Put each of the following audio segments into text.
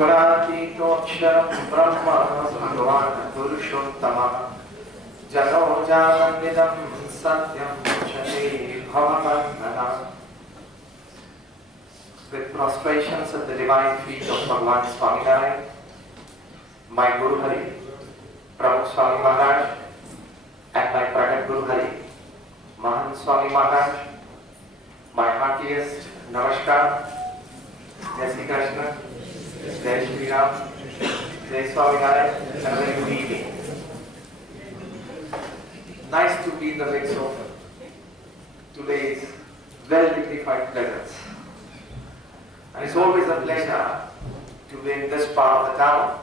गुणातीतोऽक्षरं ब्रह्म भगवान् पुरुषोत्तमः जनो जानन्विदं सत्यं मुच्यते भवबन्धनः. With prostrations at the divine feet of Bhagavan Swaminarayan, my Guru Hari, Prabhu Swami Maharaj, and my Pragat Guru Hari, Mahan Swami Maharaj, my heartiest Namaskar, Jai Shri Krishna, Jai Shri Ram, Jai Swaminarayan, and a very good evening. Nice to be in the midst of today's well-dignified presence. And it's always a pleasure to be in this part of the town,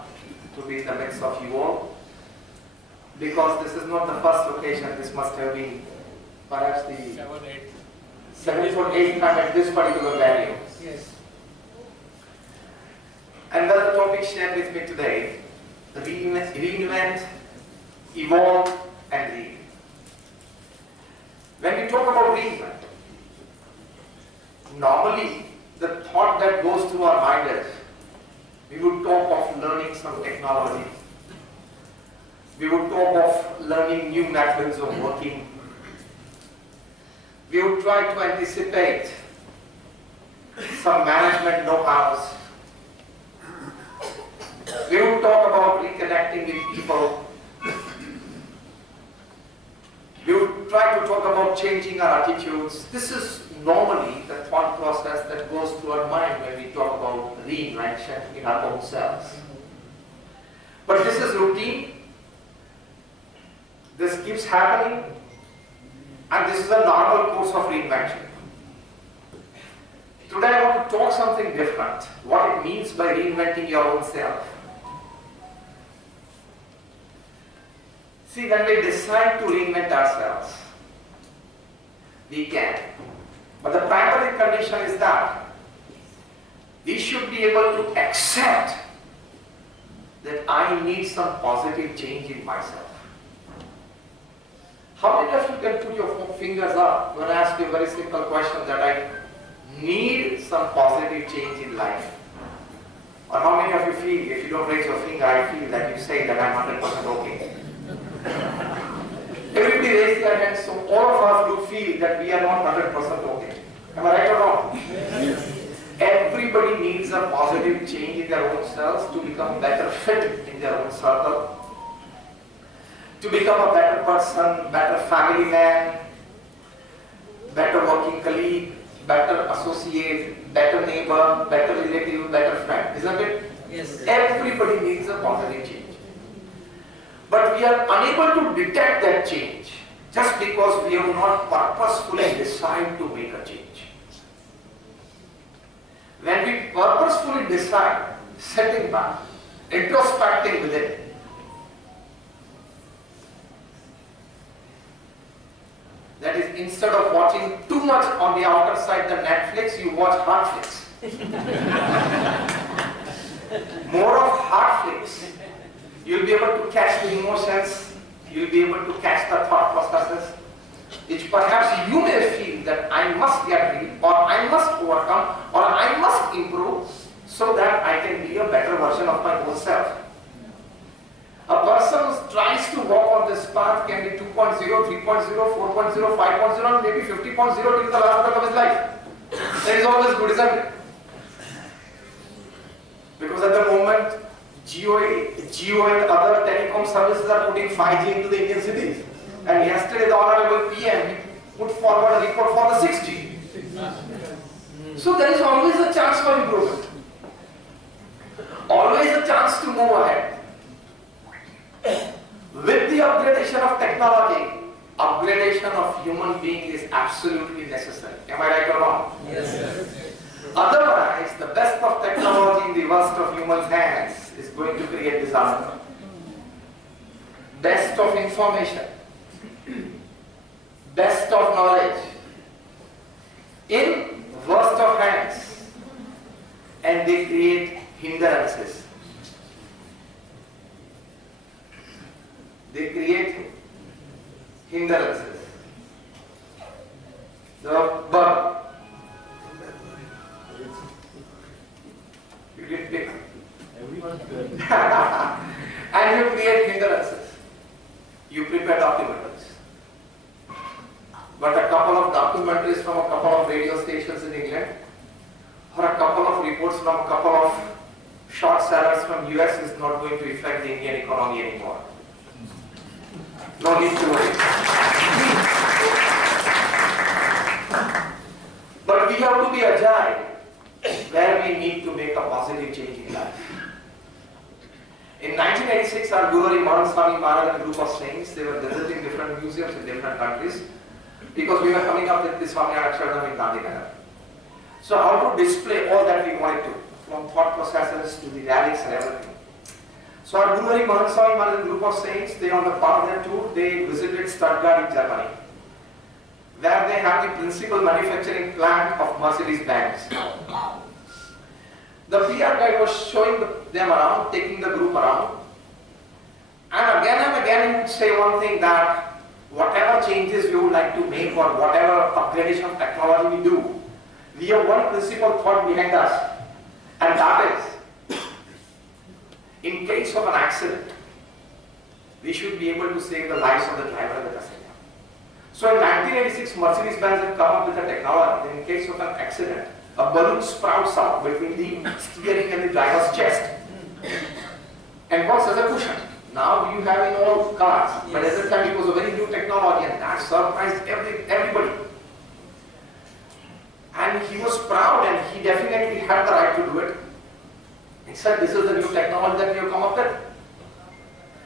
to be in the midst of you all, because this is not the first occasion. This must have been perhaps the 7th or 8th time at this particular venue. Yes. And the topic shared with me today, reinvent, evolve, and lead. When we talk about reinvent, normally the thought that goes through our mind is, we would talk of learning some technology. We would talk of learning new methods of working. We would try to anticipate some management know-hows. We would talk about reconnecting with people. We would try to talk about changing our attitudes. This is normally the thought process that goes through our mind when we talk about reinvention in our own selves. But this is routine. This keeps happening. And this is a normal course of reinvention. Today I want to talk something different. What it means by reinventing your own self. See, when we decide to reinvent ourselves, we can. But the primary condition is that we should be able to accept that I need some positive change in myself. How many of you can put your fingers up when I ask you a very simple question that I need some positive change in life? Or how many of you feel, if you don't raise your finger, I feel that you say that I'm 100% okay? Everybody raise their hands, so all of us do feel that we are not 100% okay. Am I right or wrong? Yes. Everybody needs a positive change in their own selves to become better fit in their own circle, to become a better person, better family man, better working colleague, better associate, better neighbor, better relative, better friend. Isn't it? Yes. Everybody needs a positive change. But we are unable to detect that change just because we have not purposefully decided to make a change. When we purposefully decide, sitting back, introspecting within, that is, instead of watching too much on the outer side the Netflix, you watch Heartflix. More of Heartflix. You'll be able to catch the emotions, you'll be able to catch the thought processes, which perhaps you may feel that I must get rid, or I must overcome, or I must improve, so that I can be a better version of my own self. A person who tries to walk on this path can be 2.0, 3.0, 4.0, 5.0, and maybe 50.0 till the last breath of his life. That is always good, isn't it? Because at the moment, Jio and other telecom services are putting 5G into the Indian cities. And yesterday the Honorable PM put forward a report for the 6G. So there is always a chance for improvement. Always a chance to move ahead. With the upgradation of technology, upgradation of human being is absolutely necessary. Am I right or wrong? Yes. Otherwise, the best of technology in the worst of human hands is going to create disaster. Best of information, best of knowledge, in worst of hands, and they create hindrances. They create hindrances. The bug. You didn't pick. And you create hindrances. You prepare documentaries. But a couple of documentaries from a couple of radio stations in England, or a couple of reports from a couple of short sellers from US is not going to affect the Indian economy anymore. No need to worry. But we have to be agile where we need to make a positive change in life. In 1986, our Guru Swami Ji and a group of saints, they were visiting different museums in different countries because we were coming up with the Swaminarayan in Gandhinagar. So how to display all that we wanted to, from thought processes to the relics and everything. So our Guru Swami Ji and a group of saints, they on the part of their tour, they visited Stuttgart in Germany, where they have the principal manufacturing plant of Mercedes-Benz. The PR guy was showing them around, taking the group around, and again he would say one thing, that whatever changes we would like to make or whatever upgradation of technology we do, we have one principal thought behind us, and that is, in case of an accident, we should be able to save the lives of the driver and the passenger. So in 1986, Mercedes-Benz had come up with a technology that in case of an accident, a balloon sprouts out between the steering and the driver's chest and works as a cushion. Now you have in all cars, but at the time it was a very new technology and that surprised everybody. And he was proud and he definitely had the right to do it. He said, this is the new technology that we have come up with.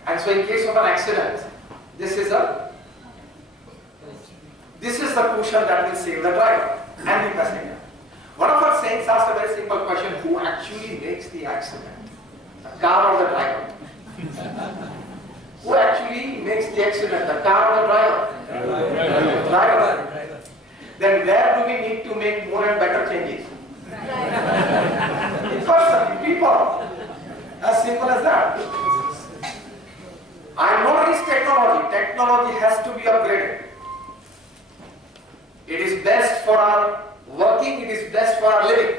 And so in case of an accident, this is the cushion that will save the driver and the passenger. One of our saints asked a very simple question: who actually makes the accident? The car or the driver? Who actually makes the accident? The car or the driver? The driver. Then where do we need to make more and better changes? In person, in people. As simple as that. I am not against technology. Technology has to be upgraded. It is best for our working, it is best for our living.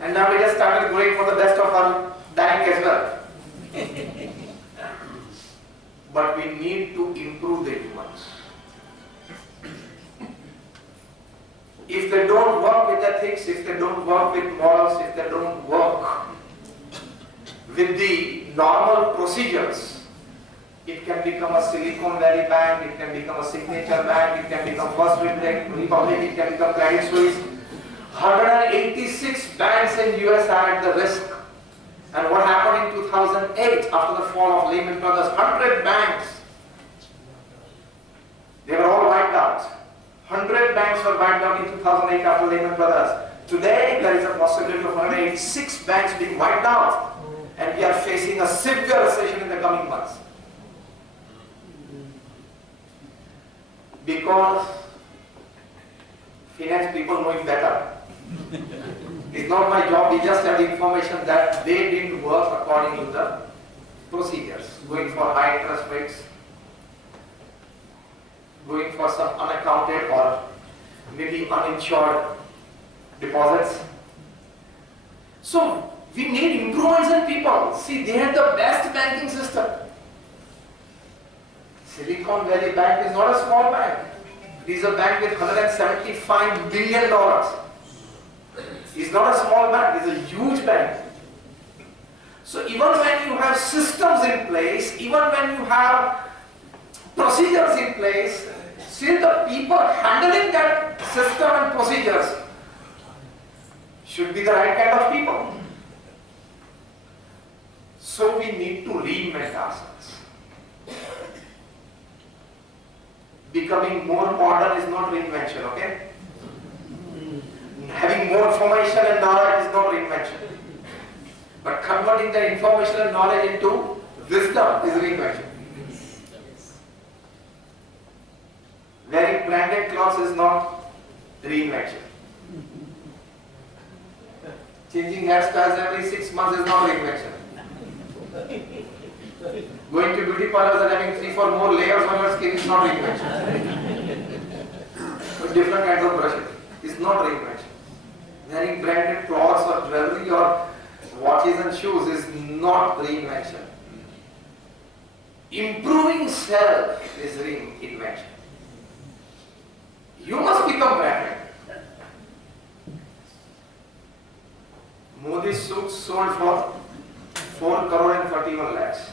And now we just started going for the best of our dying as well. But we need to improve the humans. If they don't work with ethics, if they don't work with morals, if they don't work with the normal procedures, it can become a Silicon Valley bank, it can become a signature bank, it can become First Republic, it can become Credit Suisse. 186 banks in US are at the risk. And what happened in 2008 after the fall of Lehman Brothers? 100 banks, they were all wiped out. 100 banks were wiped out in 2008 after Lehman Brothers. Today there is a possibility of 186 banks being wiped out. And we are facing a severe recession in the coming months. Because finance people know it better. It's not my job, we just have the information that they didn't work according to the procedures. Going for high interest rates, going for some unaccounted or maybe uninsured deposits. So we need improvements in people. See, they have the best banking system. Silicon Valley Bank is not a small bank. It is a bank with $175 billion. It's not a small bank, it's a huge bank. So even when you have systems in place, even when you have procedures in place, still the people handling that system and procedures should be the right kind of people. So we need to reinvent ourselves. Becoming more modern is not reinvention, okay? Having more information and knowledge is not reinvention. But converting the information and knowledge into wisdom is reinvention. Wearing branded clothes is not reinvention. Changing hairstyles every 6 months is not reinvention. Going to beauty parlors and having 3-4 more layers on your skin is not reinvention. With different kinds of brushes is not reinvention. Wearing branded clothes or jewelry or watches and shoes is not reinvention. Improving self is reinvention. You must become branded. Modi's suits sold for 4 crore and 41 lakhs.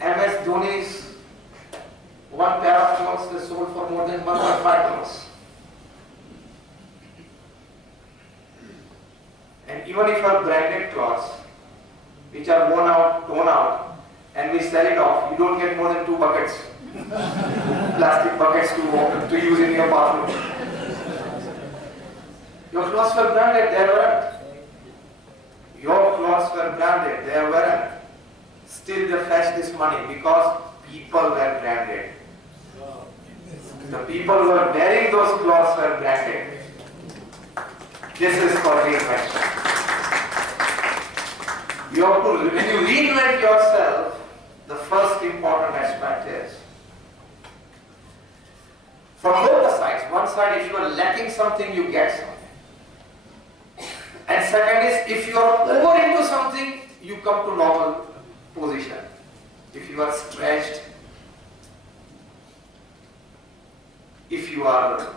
MS Dhoni's one pair of clothes they sold for more than 1.5 crores. And even if our branded clothes, which are worn out, torn out, and we sell it off, you don't get more than 2 buckets, plastic buckets to use in your bathroom. Your clothes were branded, they weren't. Your clothes were branded, they weren't. Still they fetch this money because people were branded. The people who were wearing those clothes were branded. This is called reinvention. You have to, when you reinvent yourself, the first important aspect is, from both the sides, one side if you are lacking something, you get something. And second is, if you are over into something, you come to normal position. If you are stretched, if you are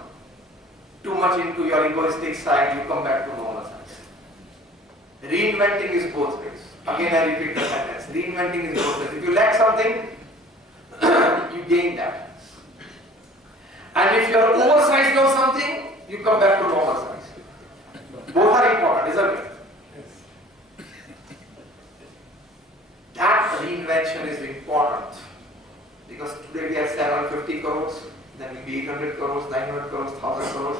too much into your egoistic side, you come back to normal size. Reinventing is both ways. Again, I repeat the sentence. Reinventing is both ways. If you lack something, you gain that. And if you are oversized of something, you come back to normal size. Both are important, isn't it? Yes. That reinvention is important. Because today we have 750 crores, then will be 800 crores, 900 crores, 1000 crores.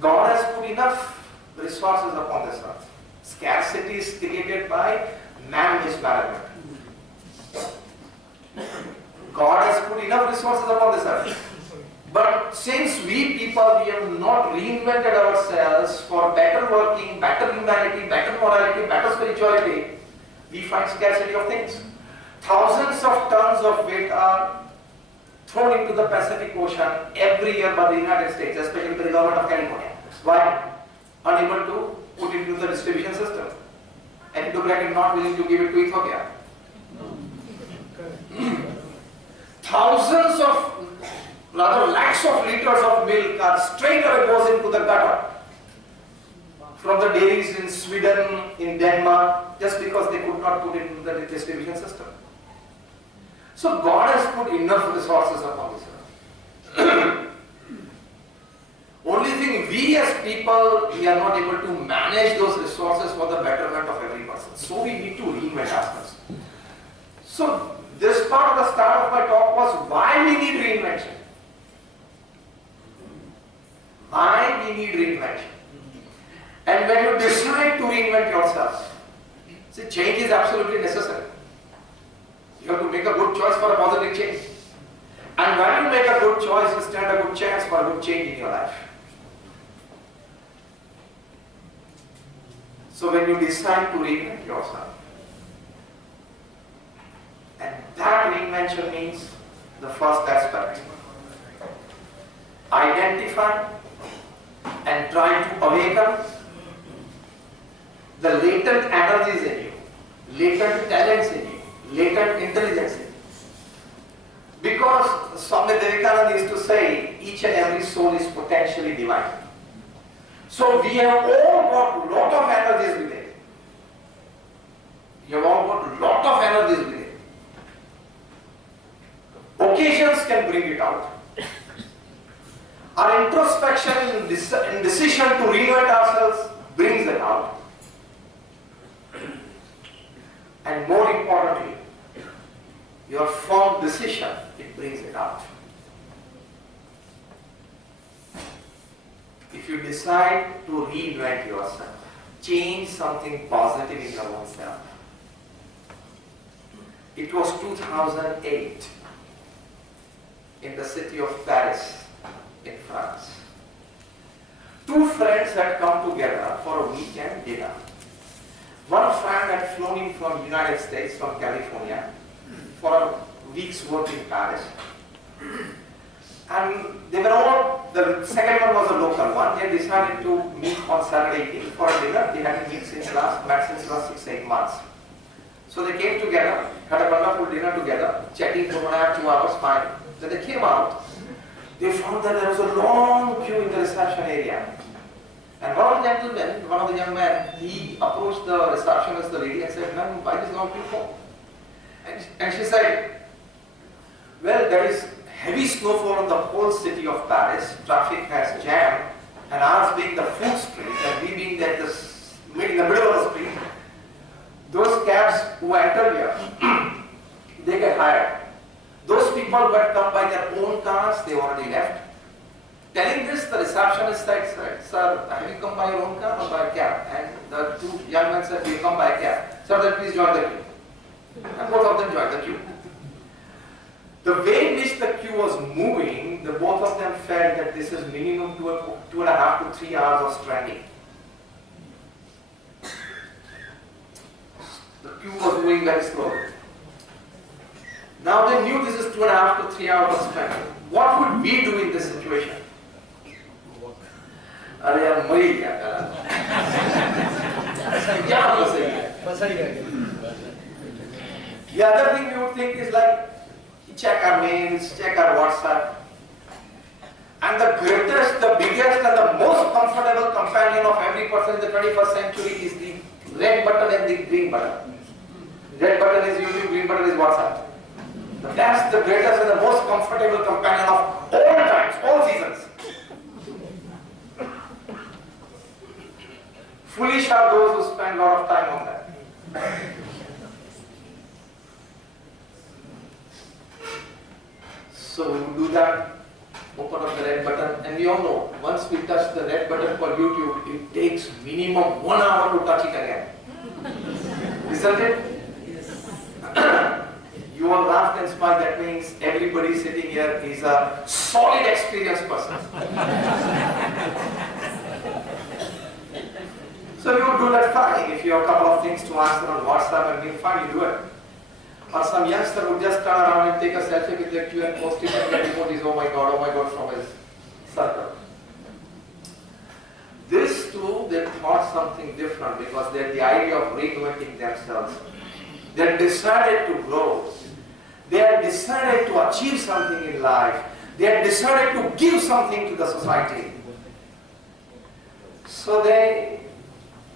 God has put enough resources upon this earth. Scarcity is created by man mismanagement. God has put enough resources upon this earth. But since we people, we have not reinvented ourselves for better working, better humanity, better morality, better spirituality, we find scarcity of things. Thousands of tons of weight are thrown into the Pacific Ocean every year by the United States, especially by the government of California. Why? Unable to put it into the distribution system. And to bracket, not willing to give it to Ethiopia. Thousands of, rather lakhs of liters of milk are straight away goes into the gutter from the dairies in Sweden, in Denmark, just because they could not put it into the distribution system. So God has put enough resources upon this earth. Only thing, we as people, we are not able to manage those resources for the betterment of every person. So we need to reinvent ourselves. So this part of the start of my talk was why we need reinvention. Why we need reinvention. And when you decide to reinvent yourself, see, change is absolutely necessary. You have to make a good choice for a positive change. And when you make a good choice, you stand a good chance for a good change in your life. So when you decide to reinvent yourself, and that reinvention means the first aspect, identify and try to awaken the latent energies in you, latent talents in you, latent intelligence in you. Because Swami Vivekananda used to say, each and every soul is potentially divine. So we have all got a lot of energies within. You have all got a lot of energies within. Occasions can bring it out. Our introspection and decision to reinvent ourselves brings it out. And more importantly, your firm decision, it brings it out. If you decide to reinvent yourself, change something positive in your own self. It was 2008 in the city of Paris in France. Two friends had come together for a weekend dinner. One friend had flown in from United States, from California, for a week's work in Paris. And they were all, the second one was a local one. They decided to meet on Saturday evening for a dinner. They hadn't met since last 6-8 months. So they came together, had a wonderful dinner together, chatting for 1.5 to 2 hours, fine. Then they came out. They found that there was a long queue in the reception area. And one of the gentlemen, one of the young men, he approached the receptionist, the lady, and said, "Ma'am, why this long queue for?" And she said, "Well, there is heavy snowfall in the whole city of Paris. Traffic has jammed, and ours being the food street, and we being in the middle of the street, those cabs who enter here, they get hired. Those people who had come by their own cars, they already left." Telling this, the receptionist said, "Sir, have you come by your own car or by a cab?" And the two young men said, "We come by a cab." "Sir, then please join the queue." And both of them joined the queue. The way in which the queue was moving, the both of them felt that this is minimum 2.5 to 3 hours of stranding. The queue was moving very slowly. Now they knew this is 2.5 to 3 hours of stranding. What would we do in this situation? अरे यार मर ही गया क्या हो. The other thing we would think is like, check our mails, check our WhatsApp. And the greatest, the biggest and the most comfortable companion of every person in the 21st century is the red button and the green button. Red button is YouTube, green button is WhatsApp. That's the greatest and the most comfortable companion of all times, all seasons. Foolish are those who spend a lot of time on that. So we do that, open up the red button, and we all know, once we touch the red button for YouTube, it takes minimum 1 hour to touch it again. Isn't it? Yes. You all laughed and smiled, that means everybody sitting here is a solid experienced person. So you would do that fine. If you have a couple of things to answer on WhatsApp and being fine, you do it. Or some youngster would just turn around and take a selfie with their queue and post it and get emojis, oh my God, from his circle. This too, they thought something different because they had the idea of reinventing themselves. They had decided to grow. They had decided to achieve something in life. They had decided to give something to the society. So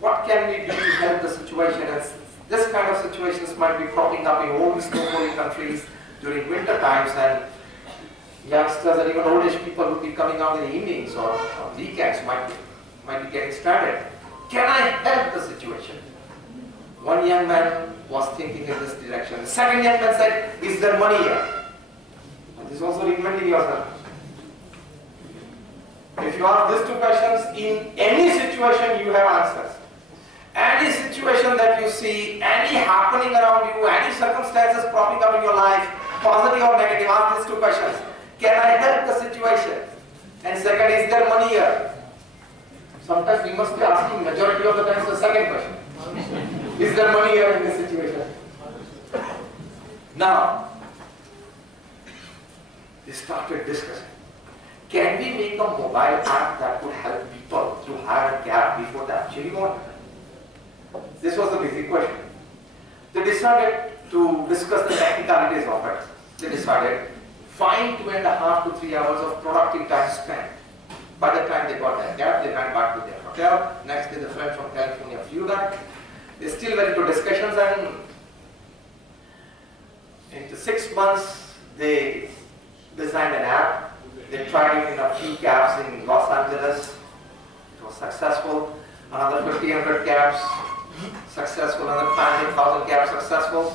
what can we do to help the situation? And this kind of situations might be cropping up in all these snowballing countries during winter times, and youngsters and even oldish people would be coming out in the evenings or on weekends might be getting stranded. Can I help the situation? One young man was thinking in this direction. The second young man said, "Is there money here?" And this is also reinventing yourself. If you ask these two questions, in any situation you have answers. Any situation that you see, any happening around you, any circumstances cropping up in your life, positive or negative, ask these two questions. Can I help the situation? And second, is there money here? Sometimes we must be asking majority of the times the second question. Is there money here in this situation? Now, they started discussing. Can we make a mobile app that would help people to hire a cab before they actually want it? This was the basic question. They decided to discuss the technicalities of it. They decided, find 2.5 to 3 hours of productive time spent. By the time they got their cab, they went back to their hotel. Next day, the friend from California flew back. They still went into discussions, and into 6 months, they designed an app. They tried it in a few cabs in Los Angeles. It was successful. Another 1,500 cabs successful. Another 500,000 cabs successful.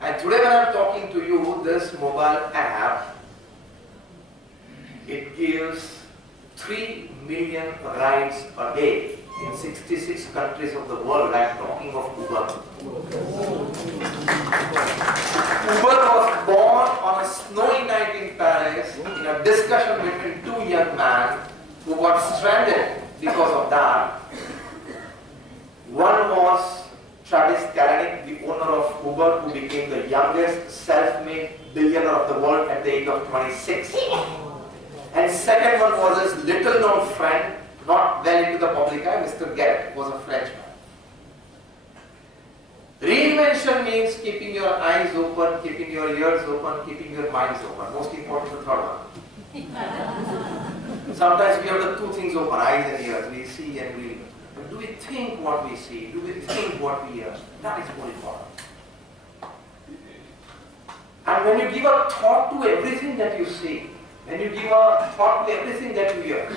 And today when I'm talking to you, this mobile app, it gives 3 million rides a day in 66 countries of the world. I'm talking of Uber. Uber was born on a snowy night in Paris in a discussion between two young men who got stranded because of that. One was Travis Kalanick, the owner of Uber, who became the youngest self-made billionaire of the world at the age of 26. And second one was his little-known friend, not well into the public eye, Mr. Garrett, was a Frenchman. Reinvention means keeping your eyes open, keeping your ears open, keeping your minds open. Most important, the third one. Sometimes we have the two things open, eyes and ears. We see and we... But do we think what we see? Do we think what we hear? That is more important. And when you give a thought to everything that you see, when you give a thought to everything that you hear,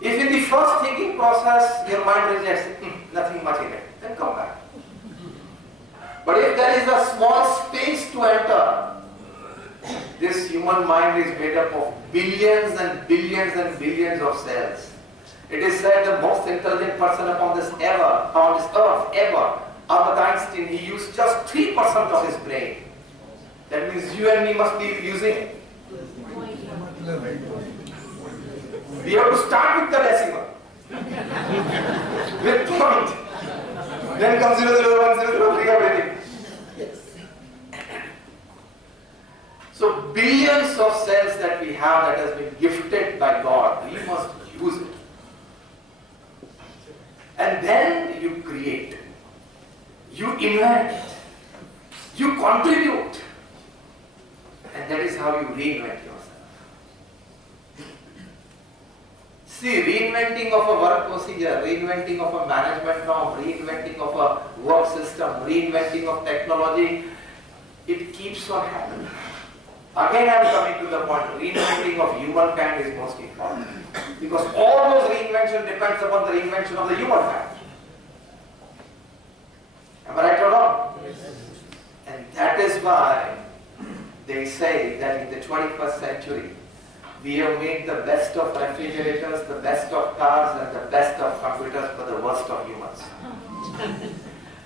if in the first thinking process your mind rejects nothing much in it, then come back. But if there is a small space to enter, this human mind is made up of billions and billions and billions of cells. It is said the most intelligent person upon this earth, Albert Einstein, he used just 3% of his brain. That means you and me must be using. We have to start with the decimal. With point. Then comes 0, 0, 1, 0, 0, 3, everything. So billions of cells that we have that has been gifted by God, we must use it. And then you create, you invent, you contribute. And that is how you reinvent yourself. See, reinventing of a work procedure, reinventing of a management norm, reinventing of a work system, reinventing of technology, it keeps on happening. Again, I am coming to the point, reinventing of humankind is most important. Because all those reinvention depends upon the reinvention of the humankind. Am I right or wrong? Yes. And that is why they say that in the 21st century, we have made the best of refrigerators, the best of cars, and the best of computers for the worst of humans.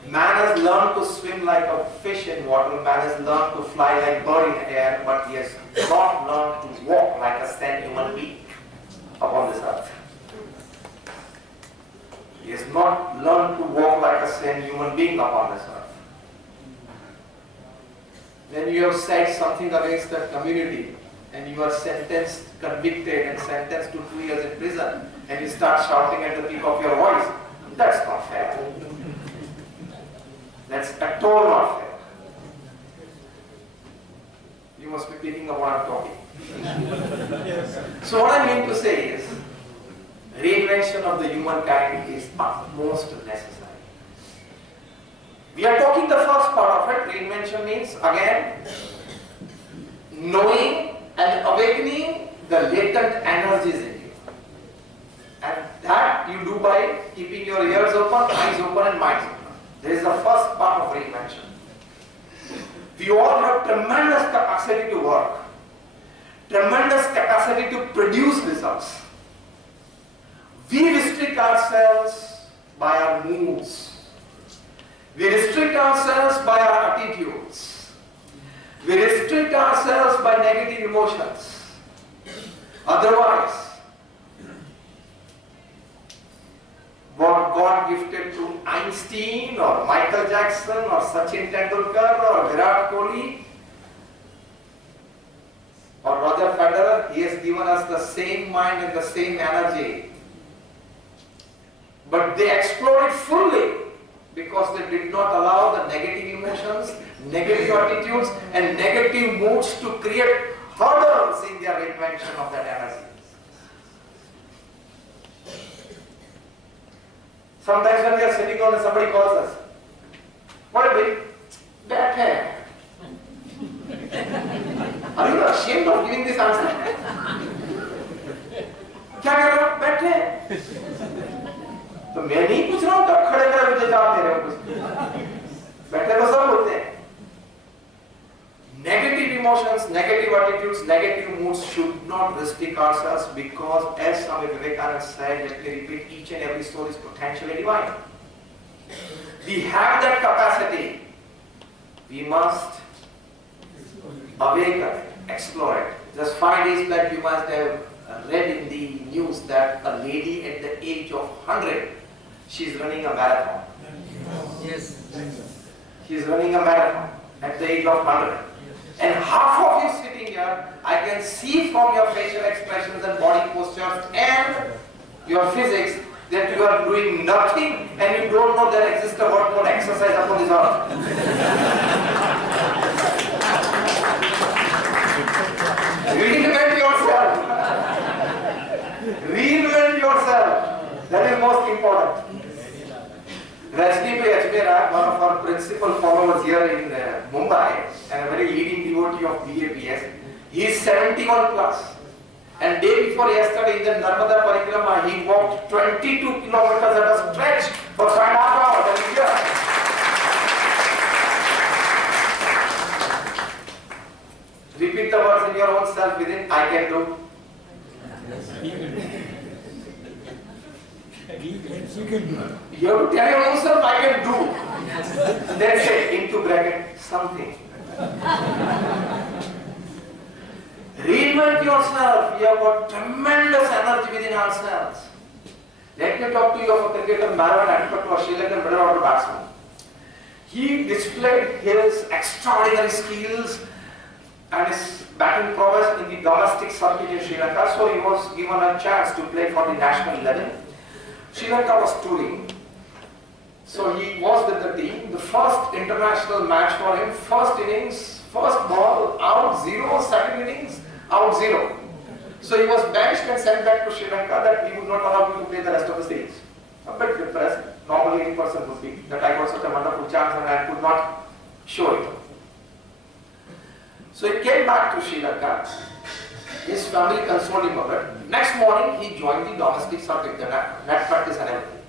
Man has learned to swim like a fish in water, man has learned to fly like a bird in air, but he has not learned to walk like a sane human being upon this earth. He has not learned to walk like a sane human being upon this earth. When you have said something against the community, and you are sentenced, convicted, and sentenced to 2 years in prison, and you start shouting at the peak of your voice, that's not fair. That's at all not fair. You must be picking up what I'm talking. So what I mean to say is, reinvention of the humankind is utmost necessary. We are talking the first part of it. Reinvention means, again, knowing and awakening the latent energies in you. And that you do by keeping your ears open, eyes open, and minds open. This is the first part of reinvention. We all have tremendous capacity to work, tremendous capacity to produce results. We restrict ourselves by our moods. We restrict ourselves by our attitudes. We restrict ourselves by negative emotions. Otherwise, what God gifted to Einstein or Michael Jackson or Sachin Tendulkar or Virat Kohli or Roger Federer, he has given us the same mind and the same energy. But they explored it fully because they did not allow the negative emotions, negative attitudes and negative moods to create hurdles in their invention of that energy. Sometimes when we are sitting on and somebody calls us, what a big bad hair. Are you ashamed of giving this answer? क्या कर रहे हो? बैठे। तो मैं नहीं पूछ रहा हूँ कब खड़े कर मुझे जवाब दे रहे हो कुछ। बैठे तो सब होते हैं। Negative emotions, negative attitudes, negative moods should not restrict ourselves because, as Swami Vivekananda said, let me repeat, each and every soul is potentially divine. We have that capacity. We must awaken, explore it. Just 5 days back, you must have read in the news that a lady at the age of 100 She's running a marathon. Yes. She's running a marathon at the age of 100. And half of you sitting here, I can see from your facial expressions and body postures and your physics that you are doing nothing and you don't know there exists a word called exercise upon this earth. Reinvent yourself. Reinvent yourself. That is most important. Rajni Ajmera, one of our principal followers here in Mumbai and a very leading devotee of BAPS, he is 71 plus. And day before yesterday in the Narmada Parikrama, he walked 22 kilometers at a stretch for 5.5 hours. And here. Repeat the words in your own self within, I can do. You have to tell your own self, I can do. Then say, into bracket, something. Reinvent yourself. We have got tremendous energy within ourselves. Let me talk to you of a cricketer, Marwan Atipattu, a Sri Lankan middle order batsman. He displayed his extraordinary skills and his batting prowess in the domestic circuit in Sri Lanka, so he was given a chance to play for the national 11. Sri Lanka was touring, so he was with the team. The first international match for him, first innings, first ball, out 0, second innings, out 0. So he was benched and sent back to Sri Lanka that he would not allow me to play the rest of the series. A bit depressed, normally any person would be, that I got such a wonderful chance and I could not show it. So he came back to Sri Lanka. His family consoled him a bit. Next morning, he joined the domestic circuit, the net practice and everything.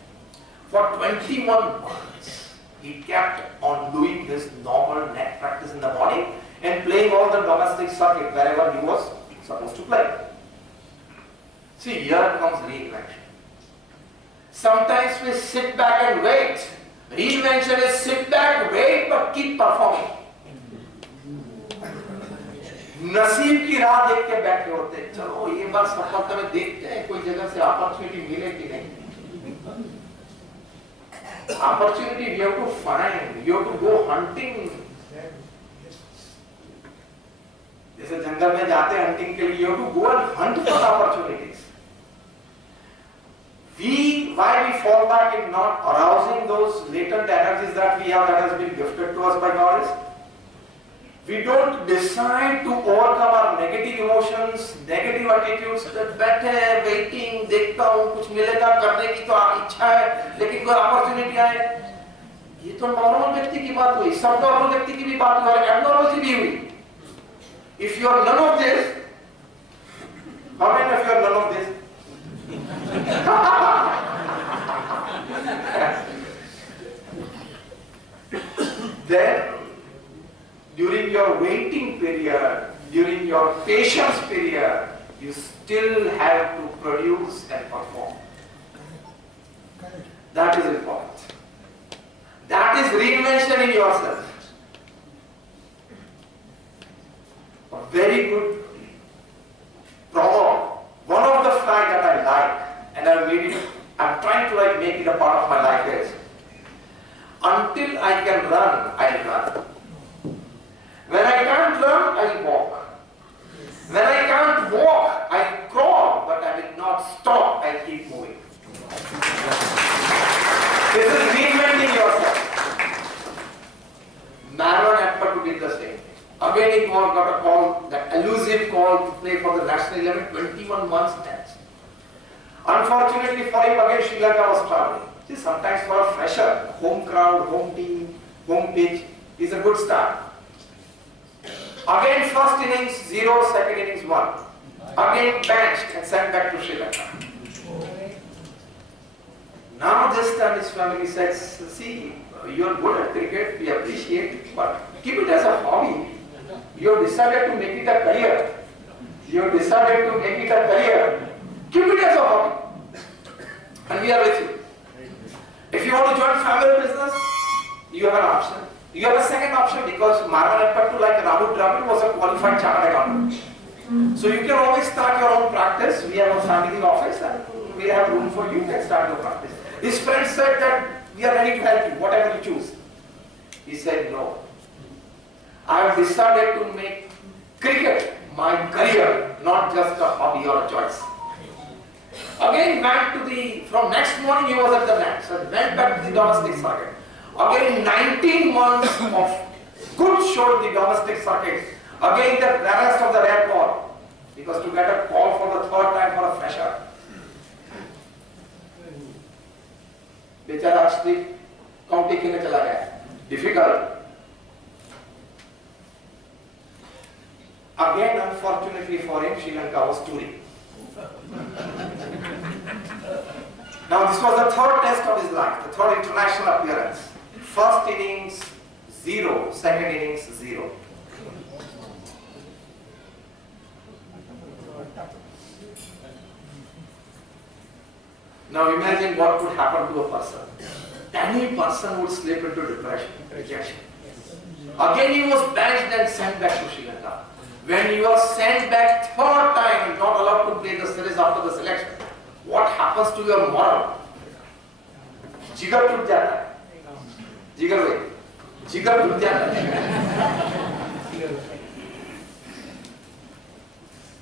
For 21 months, he kept on doing his normal net practice in the morning and playing all the domestic circuit wherever he was supposed to play. See, here comes reinvention. Sometimes we sit back and wait. Reinvention is sit back, wait, but keep performing. नसीब की राह देख के बैठे होते हैं, चलो ये बार सफलता में देखते हैं कोई जगह से अपॉर्चुनिटी मिले कि नहीं. Opportunity we have to find, you have to go hunting. जैसे जंगल में जाते हैं hunting के लिए, you have to go and hunt for opportunities. Why we fall back in not arousing those latent energies that we have that has been gifted to us by God is, we don't decide to overcome our negative emotions, negative attitudes. बैठे हैं, waiting, देखता हूँ कुछ मिलेगा करने की तो इच्छा है, लेकिन कोई opportunity आए. ये तो normal व्यक्ति की बात हुई, सब normal व्यक्ति की भी बात हुई और abnormal की भी हुई. If you are none of this, how many of you are none of this? Then, during your waiting period, during your patience period, you still have to produce and perform. That is important. That is reinvention in yourself. A very good proverb. One of the flags that I like, and I'm trying to make it a part of my life is, until I can run, I'll run. When I can't run, I walk. When I can't walk, I crawl, but I will not stop, I keep moving. This is reinventing yourself. Marwan Atipattu did the same. Again he got a call, that elusive call to play for the national 11, 21 months hence. Unfortunately for him, again Sri Lanka was traveling. See, sometimes for a fresher, home crowd, home team, home pitch is a good start. Again first innings 0, second innings 1. Again benched and sent back to Sri Lanka. Now this time his family says, see, you are good at cricket, we appreciate it, but keep it as a hobby. You have decided to make it a career. You have decided to make it a career. Keep it as a hobby. And we are with you. If you want to join family business, you have an option. You have a second option because Marwan Atipattu, like Rahul Dravid, was a qualified chartered accountant. So you can always start your own practice. We have a family office and we have room for you. You can start your practice. His friends said that we are ready to help you, whatever you choose. He said no. I have decided to make cricket my career, not just a hobby or a choice. Again went to the, from next morning he was at the match, so went back to the domestic circuit. Again 19 months of good show in the domestic circuit. Again the rarest of the rare call, because to get a call for the third time for a fresher. बेचारा actually county खेलने चला गया. Difficult. Again, unfortunately for him, Sri Lanka was touring. Now this was the third test of his life, the third international appearance. First innings 0, second innings 0. Now imagine what could happen to a person. Any person would slip into depression, rejection. Again he was benched and sent back to Sri Lanka. When you are sent back third time and not allowed to play the series after the selection, what happens to your moral? Jigar टूट जाता है. Jigar भाई, जिगर टूट जाता है.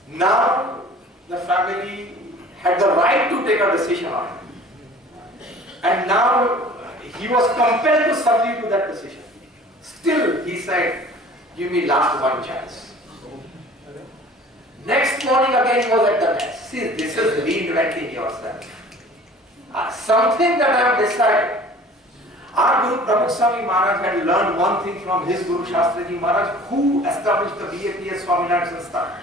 Now the family had the right to take a decision on it. And now he was compelled to submit to that decision. Still, he said, give me last one chance. Next morning again he was at the match. See, this is reinventing yourself. Something that I have decided. Our Guru Pramukh Swami Maharaj had learned one thing from his Guru Shastriji Maharaj, who established the BAPS Swaminarayan Sanstha.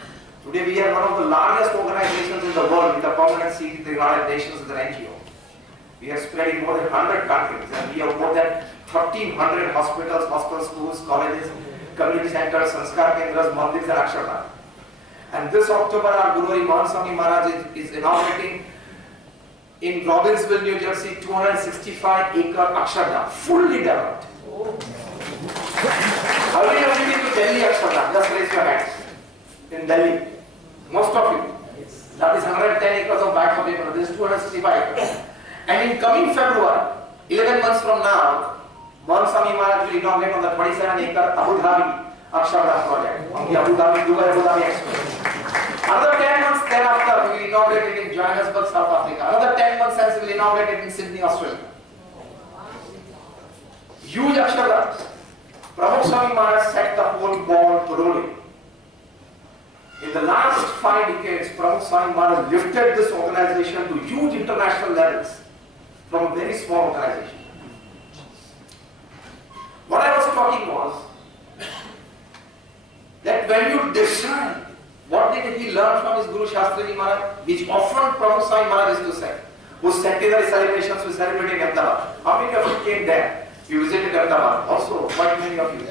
Today we are one of the largest organizations in the world with a permanent seat in the United Nations as an NGO. We are spread in more than 100 countries and we have more than 1,300 hospitals, hospital schools, colleges, community centers, sanskar kendras, mandirs and akshardham. And this October our Guru Umesh Swami Maharaj is inaugurating in Robbinsville, New Jersey, 265-acre akshardham, fully developed. How many of you been to Delhi akshardham? Just raise your hands. In Delhi. Most of you. That is 110 acres of back of paper. This is 265 acres. And in coming February, 11 months from now, Umesh Swami Maharaj will inaugurate on the 27-acre Abu Dhabi Akshardham project on the Abu Dhabi Express. Another 10 months thereafter, we will inaugurate it in Johannesburg, South Africa. Another 10 months hence, we will inaugurate it in Sydney, Australia. Huge Akshardhams. Pramukh Swami Maharaj set the whole ball to rolling. In the last 5 decades, Pramukh Swami Maharaj lifted this organization to huge international levels from a very small organization. What I was talking was that when you decide, what did he learn from his Guru Shastriji Maharaj? Which often Pramukh Swami Maharaj used to say, whose centenary celebrations we celebrated in Ahmedabad. How many of you came there? You visited Ahmedabad. Also, quite many of you.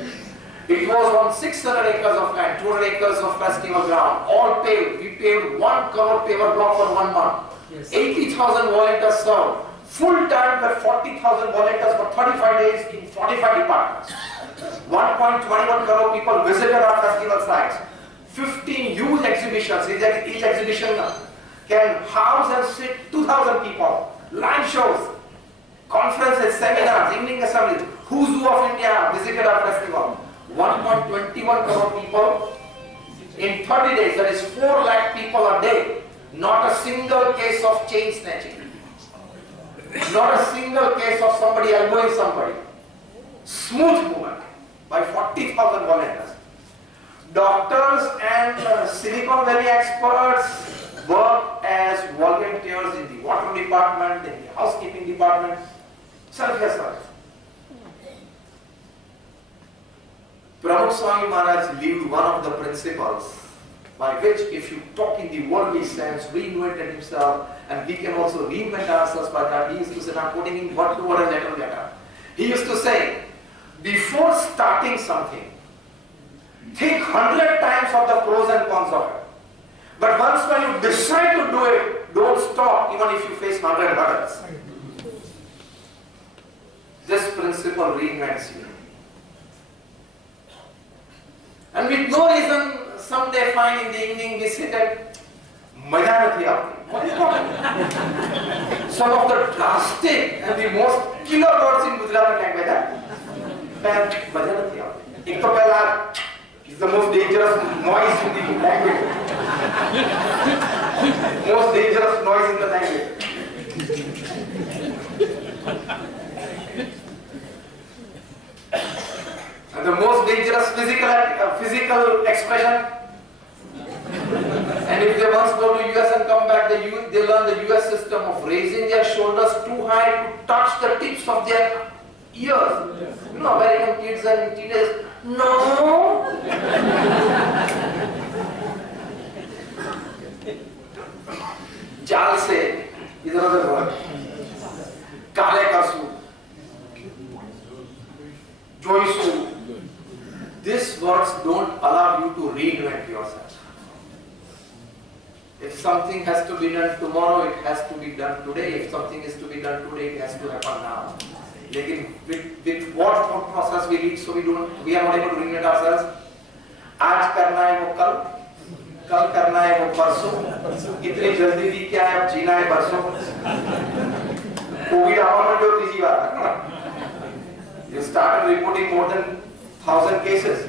It was on 600 acres of land, 200 acres of festival ground, all paved. We paved 1 crore paver block for 1 month. Yes. 80,000 volunteers served. Full time were 40,000 volunteers for 35 days in 45 departments. 1.21 crore people visited our festival sites. 15 huge exhibitions. Each exhibition can house and sit 2,000 people. Live shows, conferences, seminars, evening assemblies. Who's who of India visited our festival. 1.21 crore people in 30 days. That is 4 lakh people a day. Not a single case of chain snatching. Not a single case of somebody elbowing somebody. Smooth movement by 40,000 volunteers. Doctors and Silicon Valley experts work as volunteers in the water department, in the housekeeping department. Self-service. Pramukh Swami Maharaj lived one of the principles by which, if you talk in the worldly sense, reinvented himself, and we can also reinvent ourselves by that. He used to say, I'm putting in word to word and letter to letter. He used to say, before starting something, think 100 times of the pros and cons of it. But once when you decide to do it, don't stop even if you face 100 hurdles. This principle reinvents you. And with no reason, someday fine in the evening we sit and maja nathi aati. What is wrong? some of the drastic and the most killer words in Gujarati language. एक तो पहला is the most dangerous noise in the language. Most dangerous noise in the language. And the most dangerous physical expression. And if they once go to US and come back, they learn the US system of raising their shoulders too high to touch the tips of their ears. You know, American kids and teenagers, no. Jalse is another word. Kale kasu, joisu. These words don't allow you to reinvent yourself. If something has to be done tomorrow, it has to be done today. If something is to be done today, it has to happen now. With what thought process we lead, so we are not able to reinvent ourselves. आज करना है वो कल करना है वो परसों, इतनी जल्दी भी क्या है, अब जीना है परसों. कोविड आने जो तीसरी बार. You started reporting more than 1,000 cases.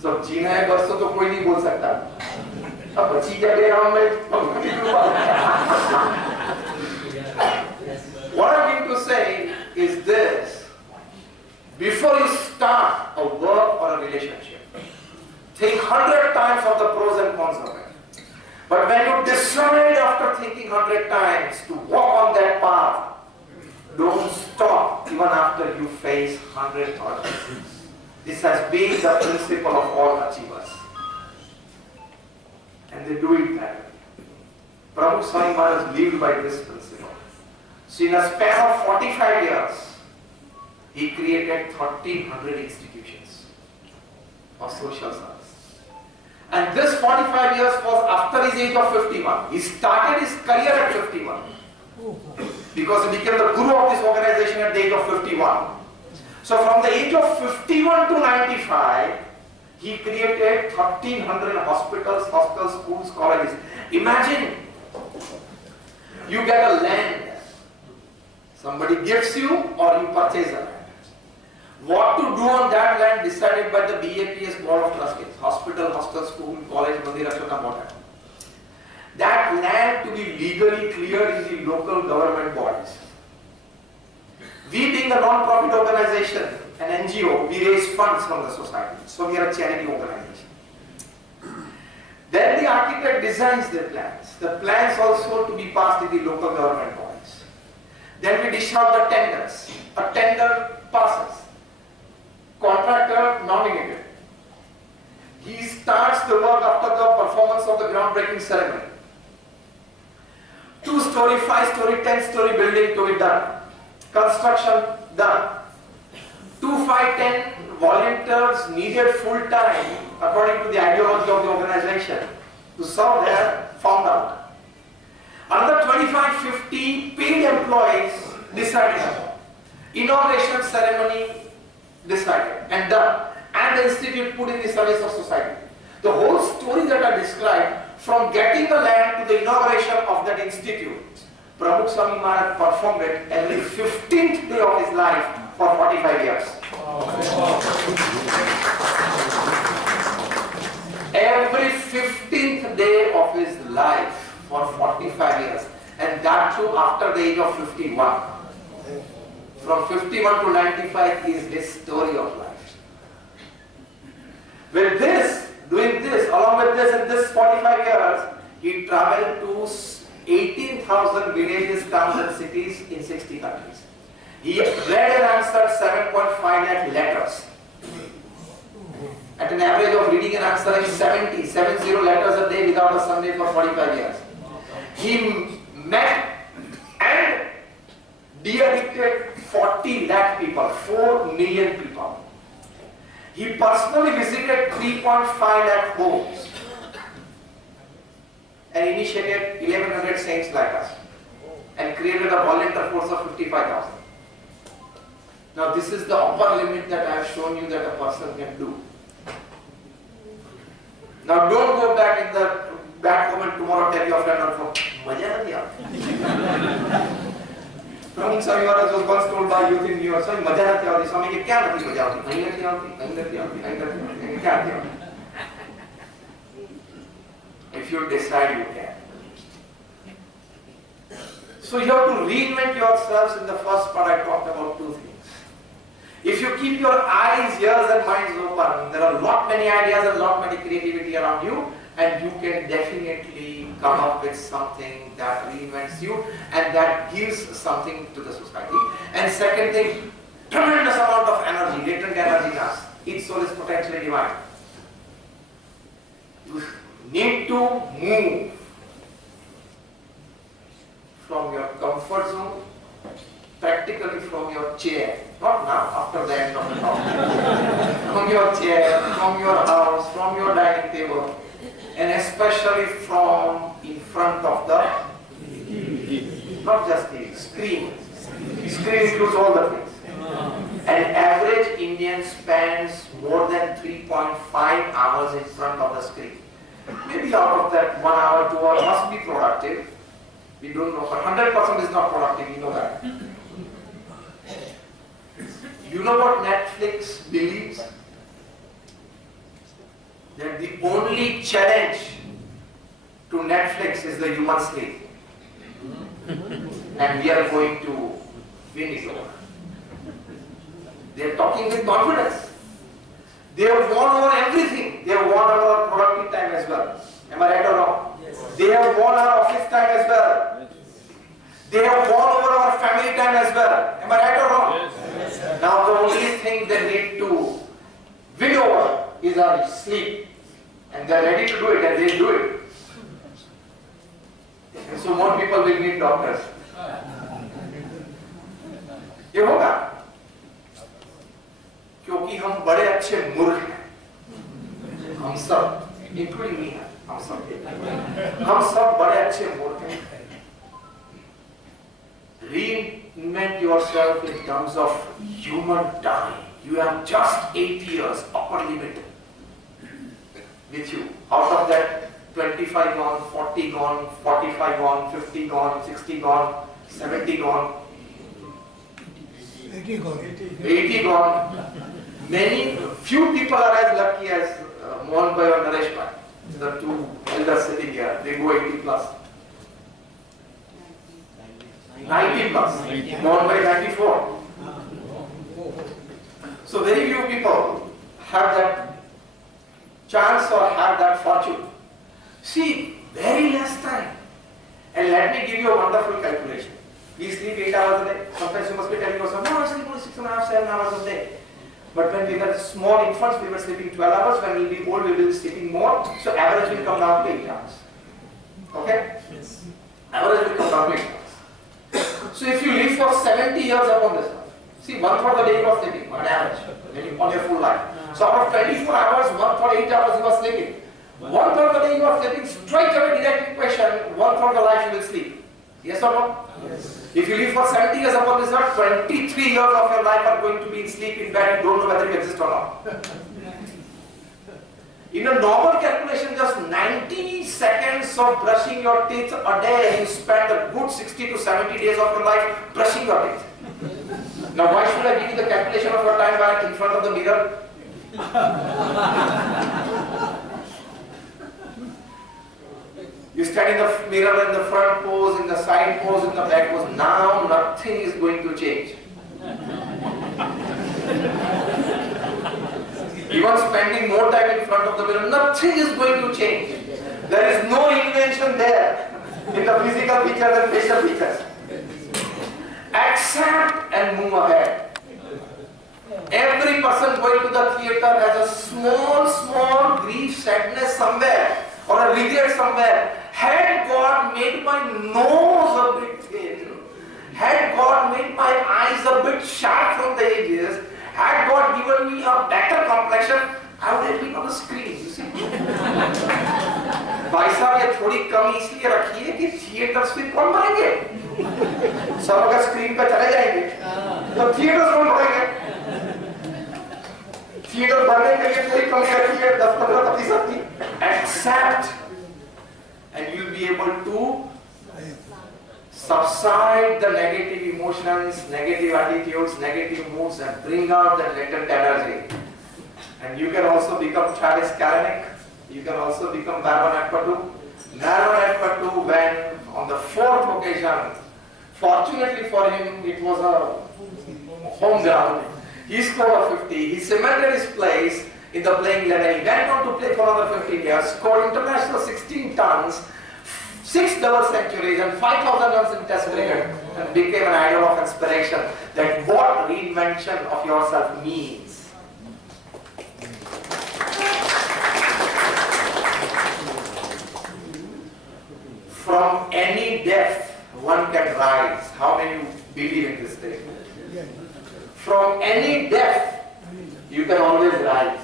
So जीना है परसों तो कोई नहीं बोल सकता. अब बची क्या ले रहा हूँ मैं? What I'm going to say is this: before you start a work or a relationship, think 100 times of the pros and cons of it. But when you decide after thinking 100 times to walk on that path, don't stop even after you face 100 hurdles. This has been the principle of all achievers. And they do it that way. Prabhu Swami Maharaj lived by this principle. So in a span of 45 years, he created 1,300 institutions of social service. And this 45 years was after his age of 51. He started his career at 51. Because he became the guru of this organization at the age of 51. So from the age of 51 to 95, he created 1,300 hospitals, hostels, schools, colleges. Imagine, you get a land. Somebody gives you or you purchase a land. What to do on that land decided by the BAPS Board of Trustees. Hospital, hostel, school, college, mandir, ashwata, whatever. That land to be legally cleared in the local government bodies. We being a non-profit organization, an NGO, we raise funds from the society. So we are a charity organization. Then the architect designs the plans. The plans also to be passed in the local government bodies. Then we dish out the tenders. A tender passes. Contractor nominated. He starts the work after the performance of the groundbreaking ceremony. 2-story, 5-story, 10-story building to be done. Construction done. 2, 5, 10 volunteers needed full time according to the ideology of the organization to serve there, found out. Another 25, 50 paid employees decided. Inauguration ceremony decided and done. And the institute put in the service of society. The whole story that I described, from getting the land to the inauguration of that institute, Prabhu Swami Maharaj performed it every 15th day of his life for 45 years. Every 15th day of his life for 45 years. And that too after the age of 51. From 51 to 95 is his story of life. With this, doing this, along with this, in this 45 years, he traveled to 18,000 villages, towns and cities in 60 countries. He read and answered 7.5 lakh letters. At an average of reading and answering 70 letters a day without a Sunday for 45 years. He met and de-addicted 40 lakh people, 4 million people. He personally visited 3.5 lakh homes and initiated 1,100 saints like us and created a volunteer force of 55,000. Now this is the upper limit that I have shown you that a person can do. Now don't go back home and tomorrow tell your friend or मजा नहीं आता. From Swami Maharaj was once told by youth in New York, Swami मजा नहीं आती. स्वामी के क्या नहीं मजा आती? नहीं नहीं आती, नहीं नहीं आती, नहीं नहीं क्या आती? If you decide, you can. So you have to reinvent yourselves. In the first part, I talked about two things. If you keep your eyes, ears, and minds open, there are many ideas and many creativity around you, and you can definitely come up with something that reinvents you and that gives something to the society. And second thing, tremendous amount of energy, latent energy in us. Each soul is potentially divine. You need to move from your comfort zone, practically from your chair, not now, after the end of the talk. From your chair, from your house, from your dining table, and especially from in front of the, not just the screen. Screen includes all the things. An average Indian spends more than 3.5 hours in front of the screen. Maybe out of that 1 hour, 2 hours must be productive. We don't know, but 100% is not productive, we know that. You know what Netflix believes? That the only challenge to Netflix is the human sleep. And we are going to win it over. They are talking with confidence. They have won over everything. They have won our productive time as well. Am I right or wrong? Yes. They have won our office time as well. They have won over our family time as well. Am I right or wrong? Yes. Yes. Now the only thing they need to win over is our sleep. And they are ready to do it, and they do it. And so more people will need doctors. ये होगा क्योंकि हम बड़े अच्छे मूर्ख हैं. हम सब, including me, हम सब बड़े अच्छे मूर्ख हैं. Reinvent yourself in terms of human time. You have just 8 years upper limit with you. Out of that, 25 gone, 40 gone, 45 gone, 50 gone, 60 gone, 70 gone, 80 gone. Few people are as lucky as Mohan Bhai or Naresh Bhai, the two elders sitting here. They go 80 plus. 90 plus. Mohan Bhai 94. So very few people have that chance or have that fortune. See, very less time. And let me give you a wonderful calculation. We sleep 8 hours a day. Sometimes you must be telling yourself, no, I sleep only 6.5, 7 hours a day. But when we were small infants, we were sleeping 12 hours. When we will be old, we will be sleeping more. So average will come down to 8 hours. Okay? Yes. Average will come down to 8 hours. So if you live for 70 years upon this earth, see, 1/3 the day you are sleeping, on average, on your full life. So out of 24 hours, 1/3 8 hours you are sleeping. 1/3 the day you are sleeping, straight away direct equation, 1/3 the life you will sleep. Yes or no? Yes. If you live for 70 years upon this earth, 23 years of your life are going to be in sleep, in bed, you don't know whether you exist or not. In a normal calculation, just 90 seconds of brushing your teeth a day, you spend a good 60 to 70 days of your life brushing your teeth. Now why should I give you the calculation of your time back in front of the mirror? You stand in the mirror in the front pose, in the side pose, in the back pose. Now nothing is going to change. Even spending more time in front of the mirror, nothing is going to change. There is no invention there in the physical features and facial features. Accept and move ahead. Every person going to the theater has a small grief, sadness somewhere, or a regret somewhere. Had God made my nose a bit thin, had God made my eyes a bit sharp from the edges, had God given me a better complexion, I would have been on the screen, you see. भाई साहब ये थोड़ी कमी इसलिए रखी है कि theatres पे कौन भरेंगे? सब अगर स्क्रीन पे चले जाएंगे, तो थिएटर्स कौन भरेंगे? थिएटर भरने के लिए थोड़ी कमी रखी है 10-15% की. Accept, and you'll be able to subside the negative emotions, negative attitudes, negative moods, and bring out the latent energy. And you can also become Travis Kalanick. You can also become Baron Akpatu. Baron Akpatu, when on the 4th occasion, fortunately for him, it was a home ground. He scored a 50. He cemented his place in the playing 11. He went on to play for another 15 years, scored international 16 tons, 6 double centuries and 5,000 runs in test cricket, and became an idol of inspiration that what reinvention of yourself means. From any depth one can rise. How many believe in this statement? From any depth you can always rise.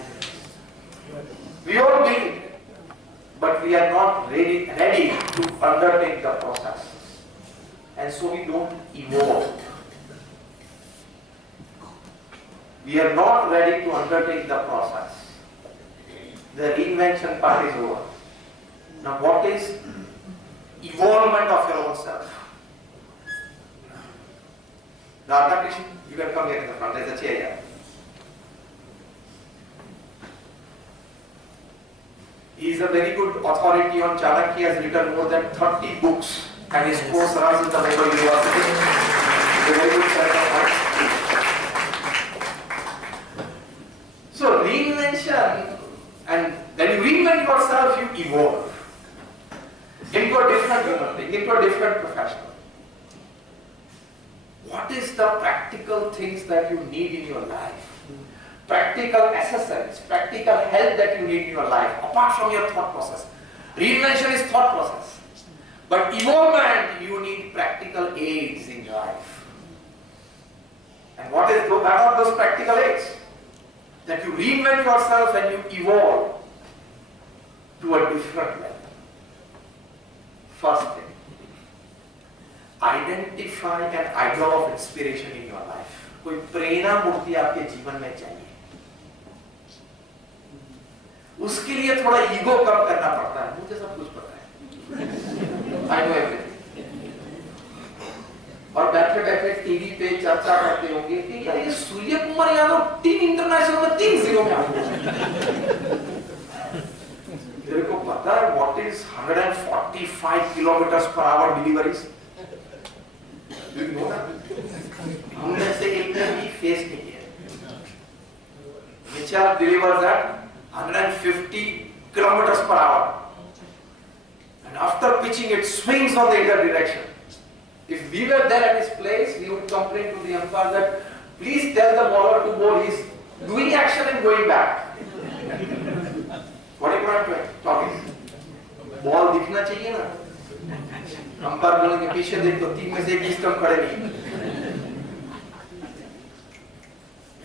We all believe, but we are not ready to undertake the process. And so we don't evolve. We are not ready to undertake the process. The reinvention part is over. Now what is evolvement of your own self? Radha Krishna, you can come here in the front, there's a chair here. He is a very good authority on Chanakya. He has written more than 30 books and his course runs in the Labour University. He's a very good friend of mine. So reinvention, and when you reinvent yourself, you evolve into a different human being, into a different professional. What is the practical things that you need in your life? Practical assistance, practical help that you need in your life, apart from your thought process. Reinvention is thought process. But evolvement, you need practical aids in life. And what are those practical aids? That you reinvent yourself and you evolve to a different level. First thing, identify an idol of inspiration in your life. कोई प्रेरणा मूर्ति आपके जीवन में चाहिए. उसके लिए थोड़ा ego कम करना पड़ता है. मुझे सब कुछ पता है. I know everything. और बैठे बैठे टीवी पे चर्चा करते होंगे कि यार ये सूर्य कुमार यादव 3 इंटरनेशनल में 3 0 में आ गए. तेरे को पता है what is 145 kilometers per hour deliveries? Do you know that? हमने से एक ने भी फेस नहीं किया. Michelle delivers at 150 kilometers per hour, and after pitching it swings on the other direction. If we were there at his place, we would complain to the umpire that please tell the bowler to bowl. He's doing action and going back. What are you talking? Ball दिखना चाहिए ना. Umpire बोलेंगे पीछे देख तो 3 में से 1 stump खड़े नहीं.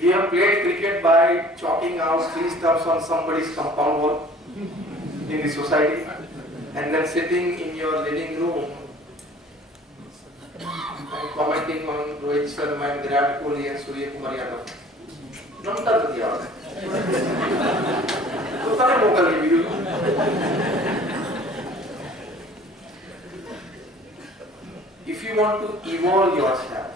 We have played cricket by chalking out 3 stumps on somebody's compound wall in the society, and then sitting in your living room and commenting on Rohit Sharma and Virat Kohli and Surya Kumar Yadav. Don't touch the other. तो तारे मोकल की video. If you want to evolve yourself,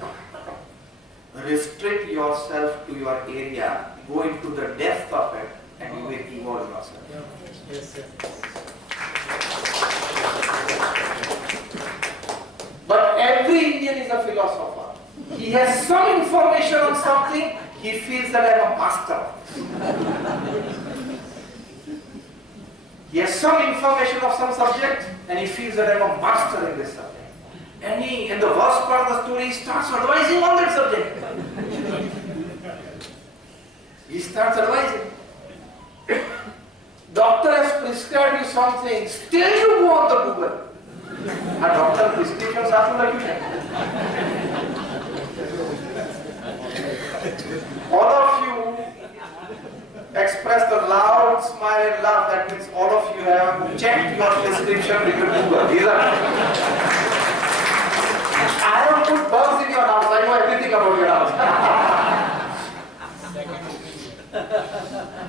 restrict yourself to your area, go into the depth of it, and you will evolve yourself. Yes, sir. But every Indian is a philosopher. He has some information on something, he feels that I am a master. He has some information of some subject, and he feels that I am a master in this subject. And in the worst part of the story, he starts advising on that subject. He starts advising. Doctor has prescribed you something, still you go on the Google. A doctor prescriptions are like you. All of you express the loud smile and laugh. That means all of you have checked your prescription with your Google. I have put bugs in your house. I know everything about your house.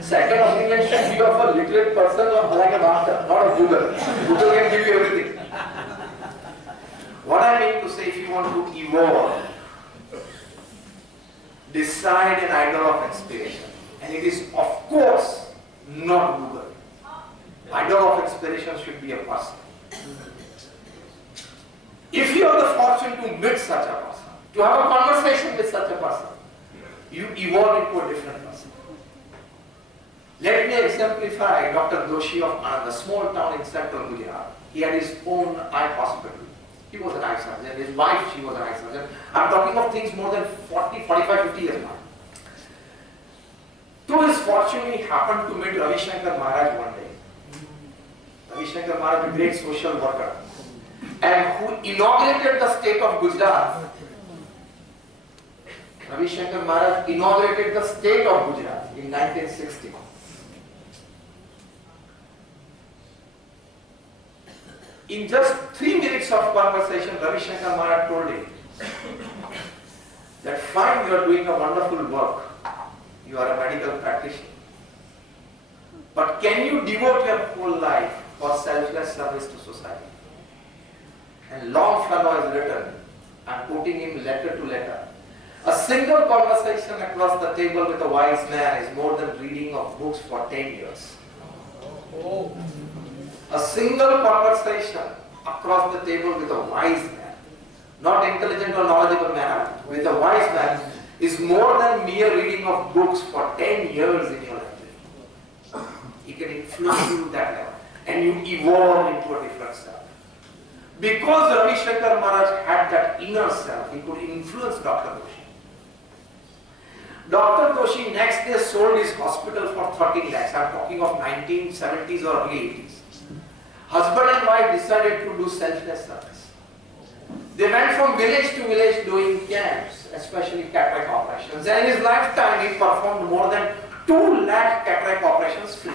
Second opinion should be of a literate person or like a doctor, not a Google. Google can give you everything. What I mean to say want to evolve, decide an idol of inspiration. And it is, of course, not Google. Idol of inspiration should be a person. If you have the fortune to meet such a person, to have a conversation with such a person, you evolve into a different person. Let me exemplify Dr. Doshi of Anand, a small town in central Gujarat. He had his own eye hospital. He was an eye surgeon. His wife, she was an eye surgeon. I'm talking of things more than 40, 45, 50 years back. To his fortune, he happened to meet Ravi Shankar Maharaj one day. Ravi Shankar Maharaj, a great social worker, and who inaugurated the state of Gujarat. Ravi Shankar Maharaj inaugurated the state of Gujarat in 1960. In just 3 minutes of conversation, Ravi Shankar Maharaj told him that fine, you are doing a wonderful work. You are a medical practitioner. But can you devote your whole life for selfless service to society? And Longfellow has written, I am quoting him letter to letter, a single conversation across the table with a wise man is more than reading of books for 10 years. Oh. A single conversation across the table with a wise man, not intelligent or knowledgeable man, with a wise man, is more than mere reading of books for 10 years in your life. He can influence you to that level, and you evolve into a different self. Because Ravi Shankar Maharaj had that inner self, he could influence Dr. Doshi. Dr. Doshi next day sold his hospital for 30 lakhs. I'm talking of 1970s or early 80s. Husband and wife decided to do selfless service. They went from village to village doing camps, especially cataract operations. And in his lifetime, he performed more than 2 lakh cataract operations free.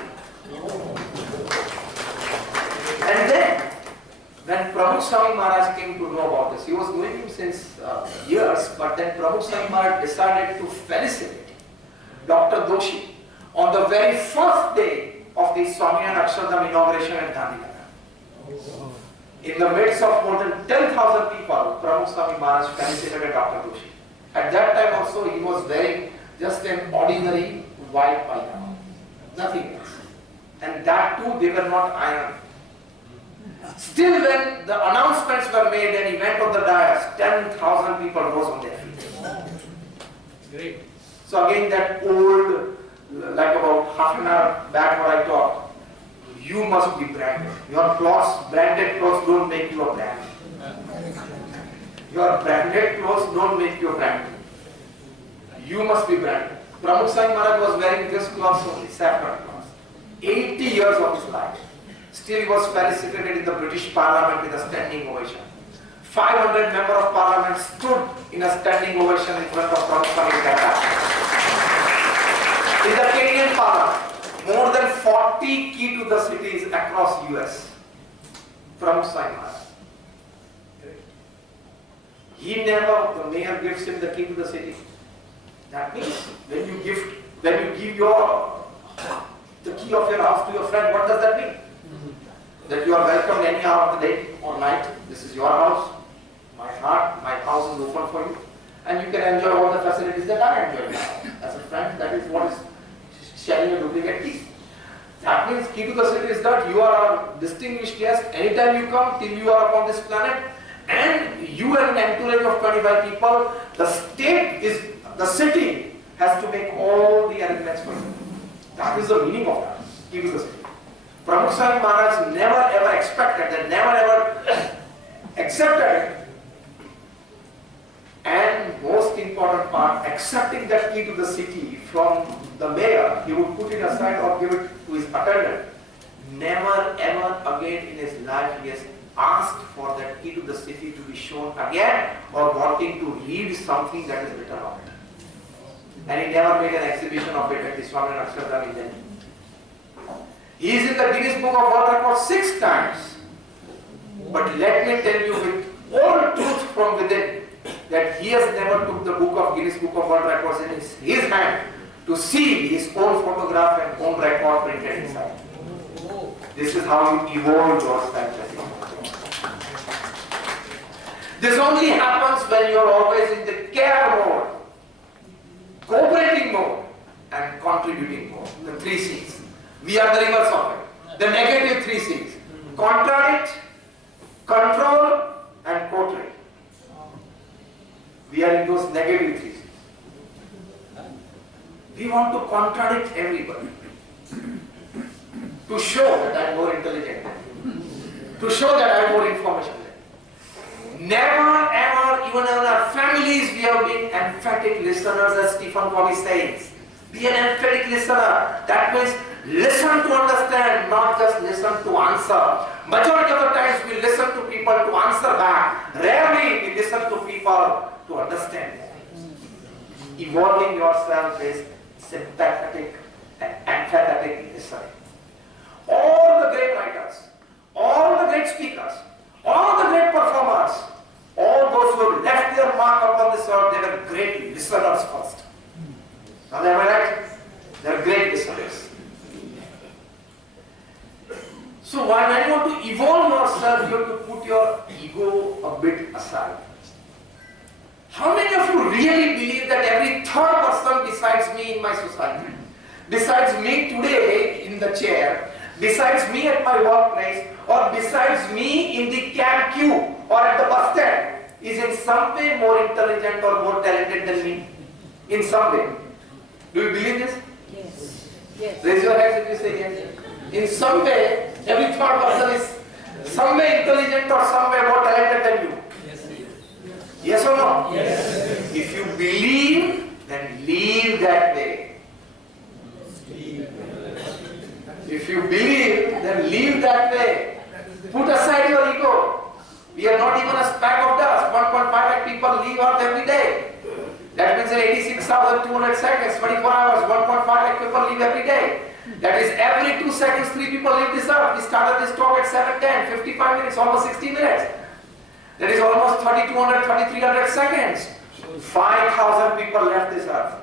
And then, when Prabhu Swami Maharaj came to know about this, he was knowing him since years, but then Prabhu Swami Maharaj decided to felicitate Dr. Doshi on the very first day of the Swaminarayan inauguration at Gandhinagar. In the midst of more than 10,000 people, Prabhu Swami Maharaj felicitated Dr. Doshi. At that time also, he was wearing just an ordinary white pajama, nothing else. And that too, they were not ironed. Still, when the announcements were made and he went on the dais, 10,000 people rose on their feet. Great. So again, that old, like about half an hour back what I talked, you must be branded. Your clothes, branded clothes don't make you a brand. Your branded clothes don't make you a brand. You must be branded. Pramukh Swami Maharaj was wearing this clothes only, saffron clothes. 80 years of his life. Still he was felicitated in the British Parliament with a standing ovation. 500 members of Parliament stood in a standing ovation in front of Pramukh Swami Maharaj. In the Canadian Parliament, more than 40 key to the cities across US. Pramukh Swami Maharaj. He never, the mayor gives him the key to the city. That means when you give the key of your house to your friend, what does that mean? That you are welcome any hour of the day or night. This is your house, my heart, my house is open for you. And you can enjoy all the facilities that I enjoy now. As a friend, that is what is sharing a duplicate key. That means key to the city is that you are a distinguished guest. Anytime you come, till you are upon this planet, and you have an entourage of 25 people, the city has to make all the arrangements for you. That is the meaning of that, key to the city. Pramukh Swami Maharaj never ever expected that, never ever accepted it. And most important part, accepting that key to the city from the mayor, he would put it aside or give it to his attendant. Never ever again in his life he has asked for that key to the city to be shown again or wanting to read something that is written on it. And he never made an exhibition of it at the Swaminarayan in Delhi. He is in the Guinness Book of World Records 6 times. But let me tell you with all truth from within that he has never took the Guinness Book of World Records in his hand to see his own photograph and own record printed inside. This is how you evolve yourself. This only happens when you are always in the care mode, cooperating mode, and contributing mode. The three C's. We are the reverse of it. The negative three C's. Contradict, control, and portray. We are in those negative three C's. We want to contradict everybody. To show that I am more intelligent. To show that I have more information. Never ever, even in our families, we have been emphatic listeners, as Stephen Covey says. Be an emphatic listener. That means listen to understand, not just listen to answer. Majority of the times we listen to people to answer back. Rarely we listen to people to understand. Evolving yourself is sympathetic and empathetic listening. All the great writers, all the great speakers, all the great performers, all those who left their mark upon this earth, they were great listeners first. Now, am I right? They are great listeners. So, when you want to evolve yourself, you have to put your ego a bit aside. How many of you really believe that every third person besides me in my society, besides me today in the chair, besides me at my workplace, or besides me in the cab queue or at the bus stand, is in some way more intelligent or more talented than me? In some way. Do you believe this? Yes. Yes. Raise your hands if you say yes. In some way, every third person is some way intelligent or some way more talented than you. Yes. Yes or no? Yes. If you believe, then live that way. If you believe, then live that way. Put aside your ego. We are not even a speck of dust. 1.5 lakh people leave Earth every day. That means in 86,200 seconds, 24 hours, 1.5 lakh people leave every day. That is every 2 seconds, 3 people leave this Earth. We started this talk at 7:10, 55 minutes, almost 60 minutes. That is almost 3,200, 3,300 seconds. 5,000 people left this Earth.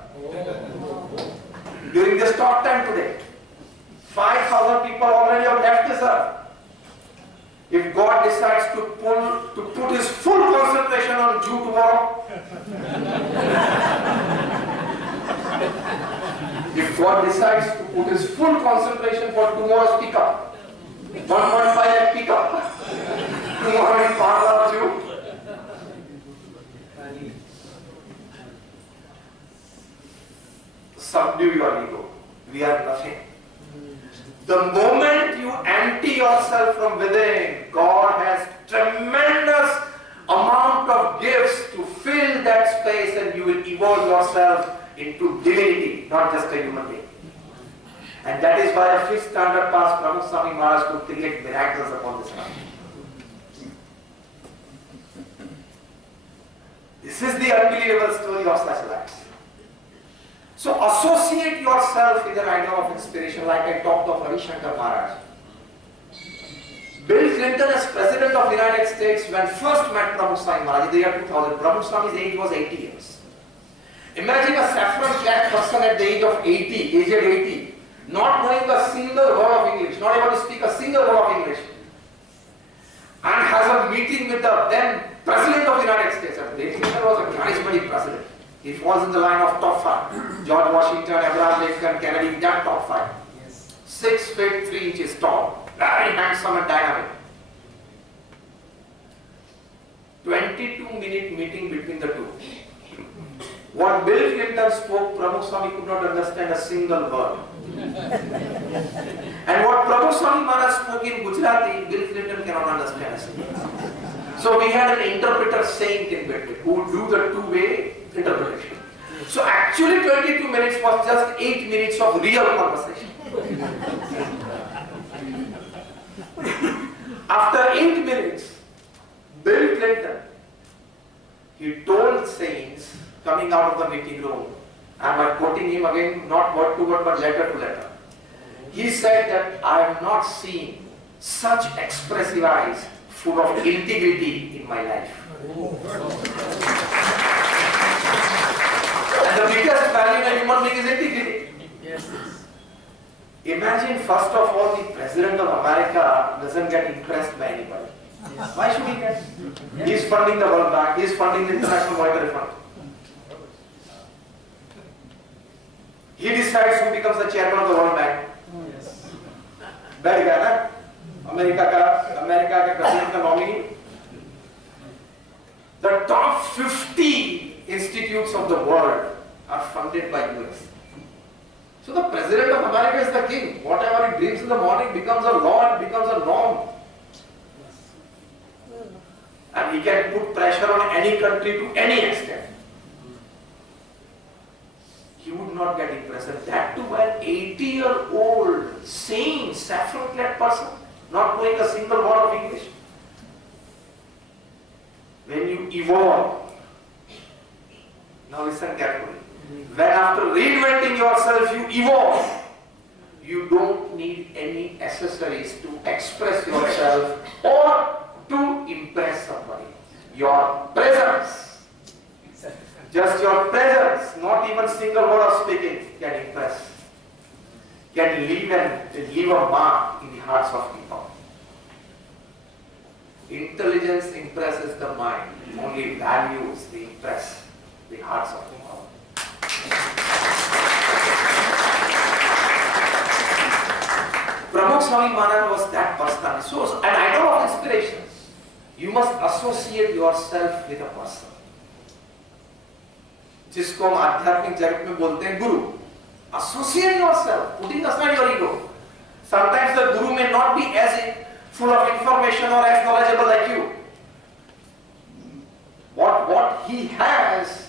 During this talk time today. 5,000 people already have left this Earth. If God decides to put his full concentration on Juhu tomorrow, if God decides to put his full concentration for tomorrow's pickup, 1.5 lakh pickup, tomorrow in Parla of Juhu, subdue your ego. We are nothing. The moment you empty yourself from within, God has tremendous amount of gifts to fill that space, and you will evolve yourself into divinity, not just a human being. And that is why a 5th standard pass Pramukh Swami Maharaj could create miracles upon this earth. This is the unbelievable story of such lives. So associate yourself with an idea of inspiration, like I talked of Ravi Shankar Maharaj. Bill Clinton, as President of the United States, when first met Pramukh Swami Maharaj in the year 2000, Pramukh Swami's age was 80 years. Imagine a saffron-clad person at the age of 80, aged 80, not knowing a single word of English, not able to speak a single word of English, and has a meeting with the then President of the United States. Bill Clinton was a charismatic president. He falls in the line of top 5. George Washington, Abraham Lincoln, Kennedy, that top 5. Yes. 6 feet 3 inches tall, very handsome and dynamic. 22-minute meeting between the two. What Bill Clinton spoke, Pramukh Swami could not understand a single word. And what Pramukh Swami Maharaj spoke in Gujarati, Bill Clinton cannot understand a single word. So we had an interpreter saint in between who would do the two-way interpretation. So actually 22 minutes was just 8 minutes of real conversation. After 8 minutes, Bill Clinton, he told saints coming out of the meeting room, and I'm quoting him again, not word to word but letter to letter. He said that I have not seen such expressive eyes full of integrity in my life. And the biggest value in a human being is integrity. Yes. Imagine first of all the President of America doesn't get impressed by anybody. Why should he get? He is funding the World Bank, he is funding the International Monetary Fund. He decides who becomes the chairman of the World Bank. बैठ गया ना America के president का nominee. The top 50 institutes of the world are funded by US. So the president of America is the king. Whatever he dreams in the morning becomes a law and becomes a norm. And he can put pressure on any country to any extent. He would not get impressed. That too an 80-year-old, sane, saffron-clad person, not knowing a single word of English. When you evolve, now listen carefully. When after reinventing yourself you evolve, you don't need any accessories to express yourself or to impress somebody. Your presence, just your presence, not even single word of speaking, can impress, can leave a mark in the hearts of people. Intelligence impresses the mind, only values they impress the hearts of people. Pramukh Swaminarayan was that person. So, an idol of inspiration. You must associate yourself with a person. जिसको हम आध्यात्मिक जगत में बोलते हैं गुरु. Associate yourself, putting aside your ego. Sometimes the guru may not be as full of information or as knowledgeable like you. What he has,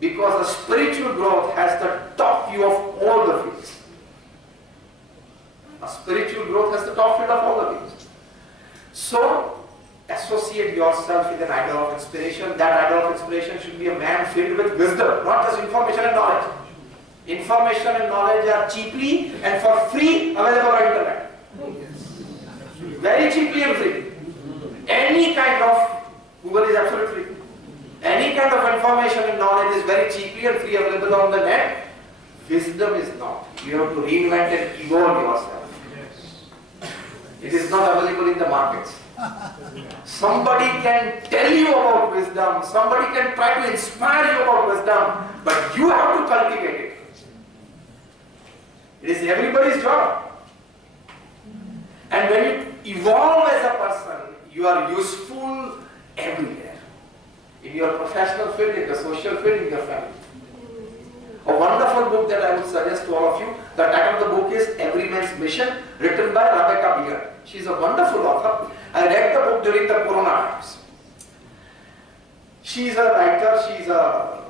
because the spiritual growth has the top view of all the fields. A spiritual growth has the top field of all the fields. So, associate yourself with an idol of inspiration. That idol of inspiration should be a man filled with wisdom, not just information and knowledge. Information and knowledge are cheaply and for free available on internet. Very cheaply and free. Any kind of, Google is absolutely free. Any kind of information and knowledge is very cheaply and free available on the net. Wisdom is not. You have to reinvent and evolve yourself. It is not available in the markets. Somebody can tell you about wisdom, somebody can try to inspire you about wisdom, but you have to cultivate it. It is everybody's job. And when you evolve as a person, you are useful everywhere. In your professional field, in the social field, in your family. A wonderful book that I would suggest to all of you. The title of the book is Every Man's Mission, written by Rebecca Beard. She is a wonderful author. I read the book during the Corona times. She is a writer, she is a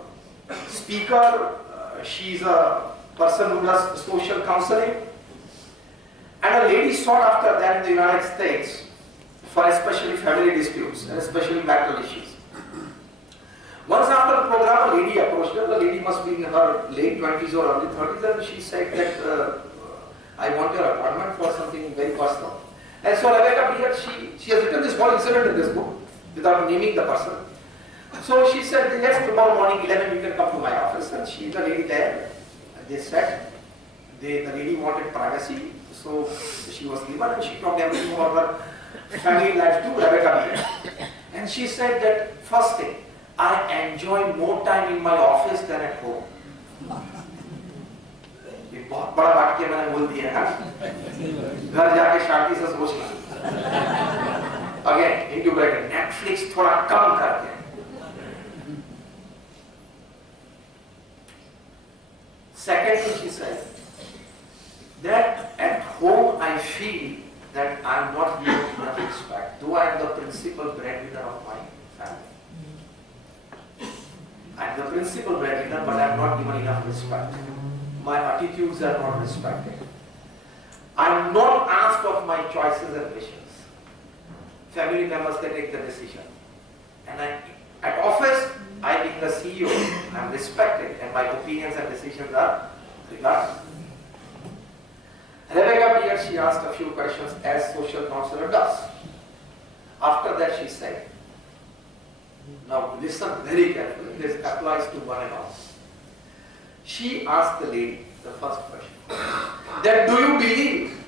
speaker, she is a person who does social counseling. And a lady sought after that in the United States for especially family disputes and especially marital issues. Once after the program, a lady approached her. The lady must be in her late 20s or early 30s, and she said that I want your appointment for something very personal. And so Rebecca Beard, she has written this whole incident in this book without naming the person. So she said, yes, tomorrow morning 11 you can come to my office. And the lady there, they said, the lady wanted privacy. So she was given and she talked everything about her family life to Rebecca Beard. And she said that first thing, I enjoy more time in my office than at home. ये बहुत बड़ा वाक्य मैंने बोल दिया है. घर जाके शांति से सोचना. Again, into bracket, Netflix थोड़ा कम करके. Second thing she said, that at home I feel that I am not given enough respect, though I am the principal breadwinner of my family. I am the principal breadwinner, but I am not given enough respect. My attitudes are not respected. I am not asked of my choices and wishes. Family members, they take the decision. And at office, I being the CEO, I am respected and my opinions and decisions are regarded. Rebecca Beard, she asked a few questions as social counselor does. After that she said, now listen very carefully, this applies to one and all. She asked the lady the first question, that do you believe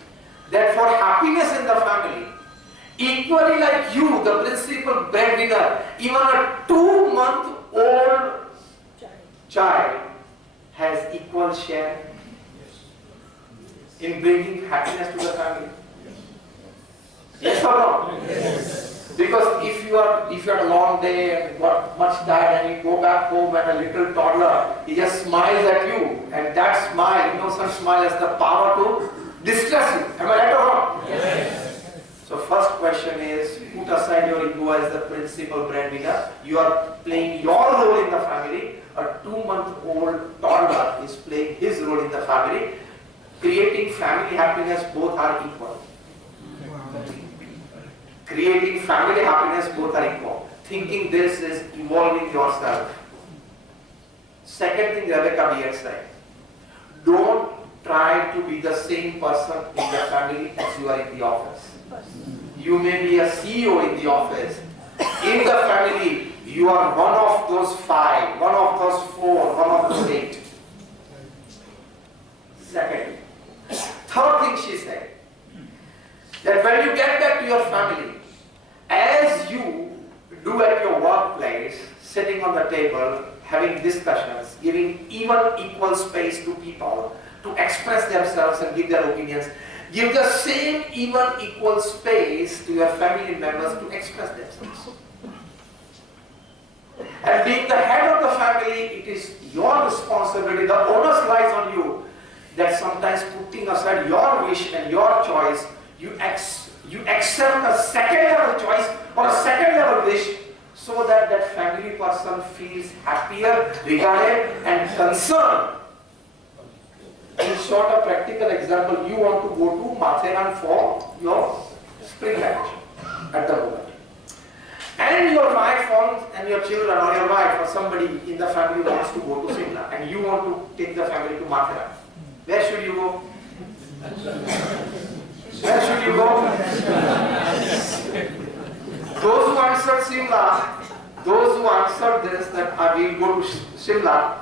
that for happiness in the family, Equally like you, the principal breadwinner, even a 2-month-old child has equal share in bringing happiness to the family. Yes or no? Yes. Because if you had a long day and got much tired and you go back home and a little toddler, he just smiles at you, and that smile, innocent smile, has the power to distress you. Am I right or wrong? Yes. So first question is, put aside your ego as the principal breadwinner. You are playing your role in the family. A 2-month-old toddler is playing his role in the family. Creating family happiness, both are equal. Creating family happiness, both are equal. Thinking this is evolving yourself. Second thing Rebecca B. said, don't try to be the same person in the family as you are in the office. You may be a CEO in the office. In the family, you are one of those 5, one of those 4, one of those 8. Second. Third thing she said, that when you get back to your family, as you do at your workplace, sitting on the table, having discussions, giving even equal space to people to express themselves and give their opinions, give the same even equal space to your family members to express themselves. And being the head of the family, it is your responsibility, the onus lies on you, that sometimes putting aside your wish and your choice, you accept a second level choice or a second level wish, so that that family person feels happier, regarded and concerned. In short, a practical example, you want to go to Matheran for your spring vacation at the moment. And your wife and your children or your wife or somebody in the family wants to go to Simla, and you want to take the family to Matheran. Where should you go? Where should you go? Those who answered Simla, those who answered this, that I will go to Simla,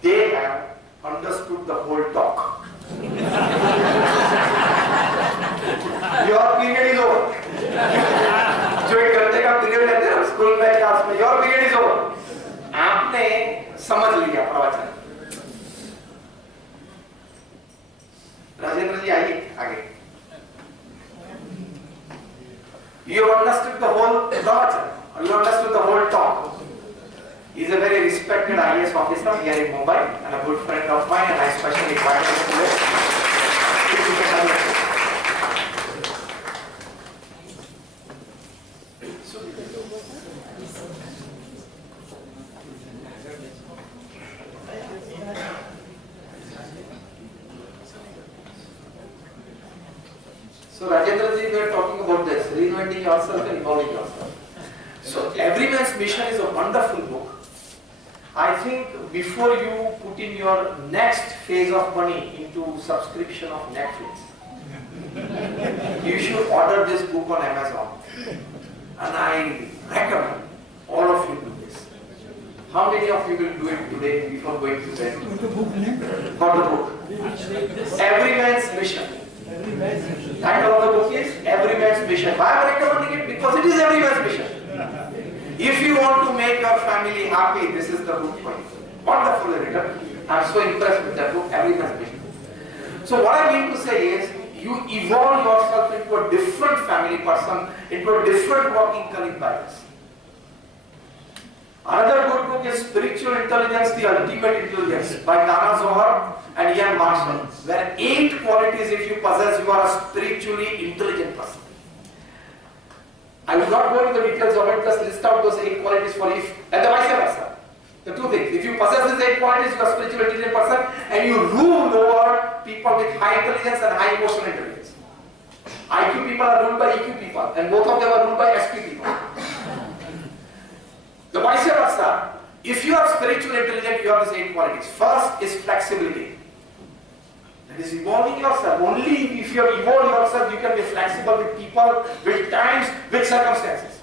they have understood the whole talk. Your period is over. जो एक घंटे का period लेते हैं school में class में, your period is over. आपने समझ लिया प्रवचन. राजेंद्र जी आइए आगे. You understood the whole प्रवचन, or you understood the whole talk. He is a very respected IAS officer here in Mumbai and a good friend of mine, and I especially invited him today. So Rajendra ji, we are talking about this, reinventing yourself and evolving yourself. So Every Man's Mission is a wonderful book. I think before you put in your next phase of money into subscription of Netflix, you should order this book on Amazon. And I recommend all of you do this. How many of you will do it today before going to bed? For the book. Every Man's Mission. Title of the book is Every Man's Mission. Why am I recommending it? Because it is every man's mission. If you want to make your family happy, this is the book for you. Wonderfully written. I am so impressed with that book, Every Man's Mission. So what I mean to say is, you evolve yourself into a different family person, into a different working colleague by this. Another good book is Spiritual Intelligence, the Ultimate Intelligence by Dana Zohar and Ian Marshall, where 8 qualities if you possess, you are a spiritually intelligent person. I will not go into the details of it, just list out those 8 qualities for each, and the vice versa. The 2 things. If you possess these 8 qualities, you are a spiritually intelligent person, and you rule over people with high intelligence and high emotional intelligence. IQ people are ruled by EQ people, and both of them are ruled by SP people. The vice versa. If you are spiritually intelligent, you have these 8 qualities. First is flexibility. That is evolving yourself. Only if you have evolved yourself, you can be flexible with people, with times, with circumstances.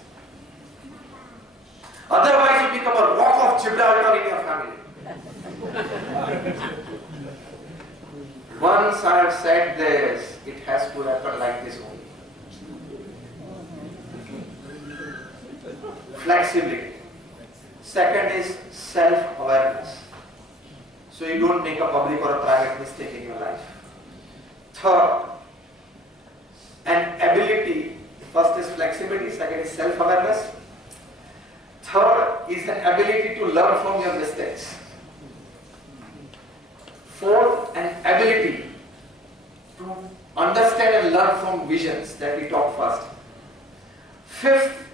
Otherwise, you become a rock of Gibraltar in your family. Once I have said this, it has to happen like this only. flexibility. Second is self-awareness. So you don't make a public or a private mistake in your life. Third, an ability. First is flexibility, second is self-awareness. Third is an ability to learn from your mistakes. Fourth, an ability to understand and learn from visions that we talked first. Fifth,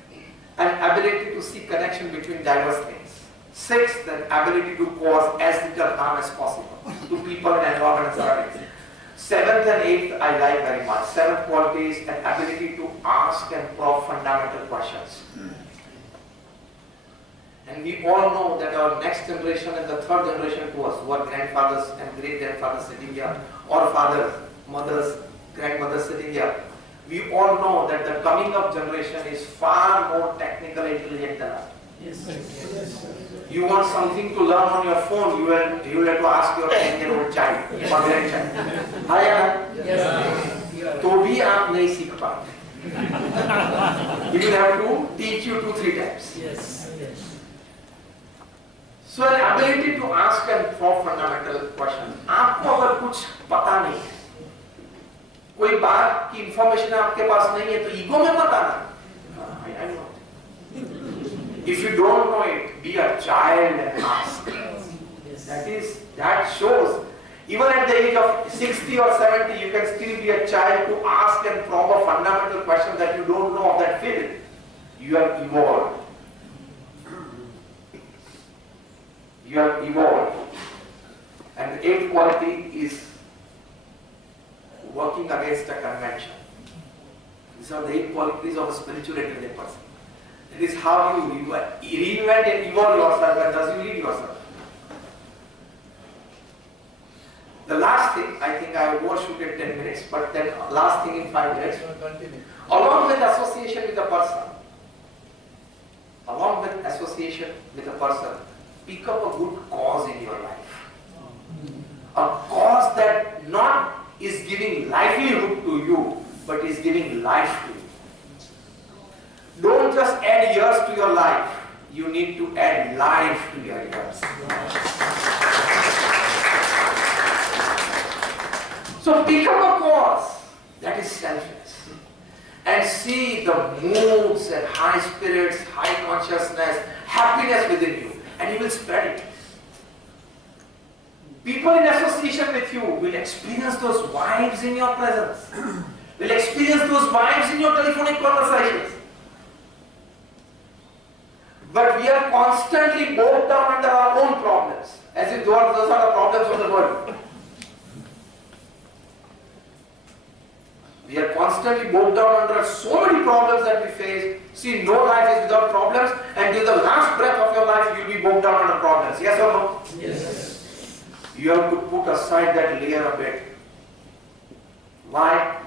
an ability to see connection between diverse things. Sixth, an ability to cause as little harm as possible to people and environment and surroundings. Seventh and eighth I like very much. Seventh quality is an ability to ask and probe fundamental questions. And we all know that our next generation and the third generation to us, who are grandfathers and great-grandfathers sitting here, or fathers, mothers, grandmothers sitting here, we all know that the coming up generation is far more technically intelligent than us. Yes. You want something to learn on your phone, you will have to ask your 10-year-old child or grandchild. हाँ यार? तो भी आप नहीं सीख पाते. He will have to teach you 2-3 times. Yes. So an ability to ask and probe fundamental questions. आपको अगर कुछ पता नहीं है, कोई बात की इंफॉर्मेशन आपके पास नहीं है, तो ईगो में मत आना. I know. If you don't know it, be a child and ask. That shows. Even at the age of 60 or 70, you can still be a child to ask and probe a fundamental question that you don't know of that field. You have evolved. You have evolved. And the eighth quality is working against a convention. These are the 8 qualities of a spiritual intelligent person. It is how you reinvent and evolve yourself, and thus you lead yourself. The last thing, I think I overshoot it 10 minutes, but then last thing in 5 minutes. Along with association with a person, pick up a good cause in your life. A cause that not is giving livelihood to you, but is giving life to you. Don't just add years to your life, you need to add life to your years. So pick up a cause that is selfless and see the moods and high spirits, high consciousness, happiness within you, and you will spread it. People in association with you will experience those vibes in your presence, will experience those vibes in your telephonic conversations. But we are constantly bogged down under our own problems, as if those are the problems of the world. We are constantly bogged down under so many problems that we face. See, no life is without problems, and till the last breath of your life, you will be bogged down under problems. Yes or no? Yes. You have to put aside that layer a bit. Why?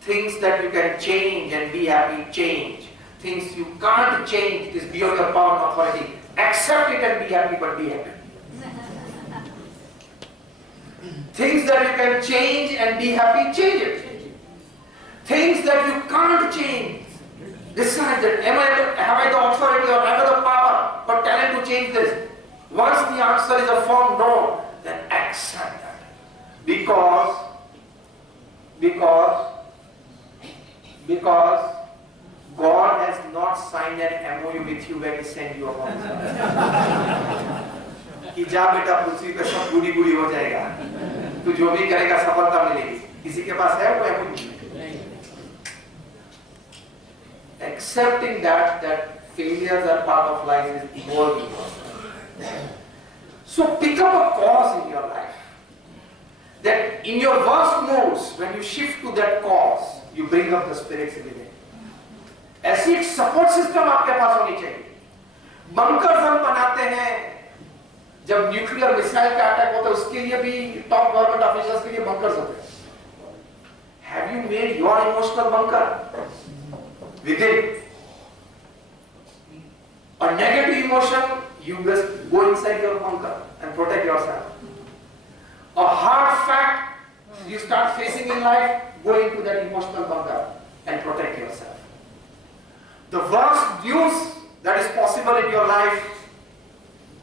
Things that you can change and be happy, change. Things you can't change, it is beyond your power and authority. Accept it and be happy, but be happy. Things that you can change and be happy, change it. Things that you can't change, decide that have I the authority or have I the power or talent to change this? Once the answer is a firm no, then accept that. Because God has not signed an MOU with you when He sent you upon this earth. कि जा बेटा पृथ्वी पे सब बूढ़ी बूढ़ी हो जाएगा, तू जो भी करेगा सफलता मिलेगी. किसी के पास है वो MOU? Accepting that failures are part of life is evolving yourself. So pick up a cause in your life. That in your worst moods, when you shift to that cause, you bring up the spirits within. ऐसी एक support system आपके पास होनी चाहिए. Bunkers हम बनाते हैं, जब nuclear missile का अटैक होता है उसके लिए भी टॉप गवर्नमेंट ऑफिसर्स के लिए बंकर्स होते हैं. Have you made your emotional bunker within? A negative emotion, you just go inside your bunker and protect yourself. A hard fact you start facing in life, go into that emotional bunker and protect yourself. The worst news that is possible in your life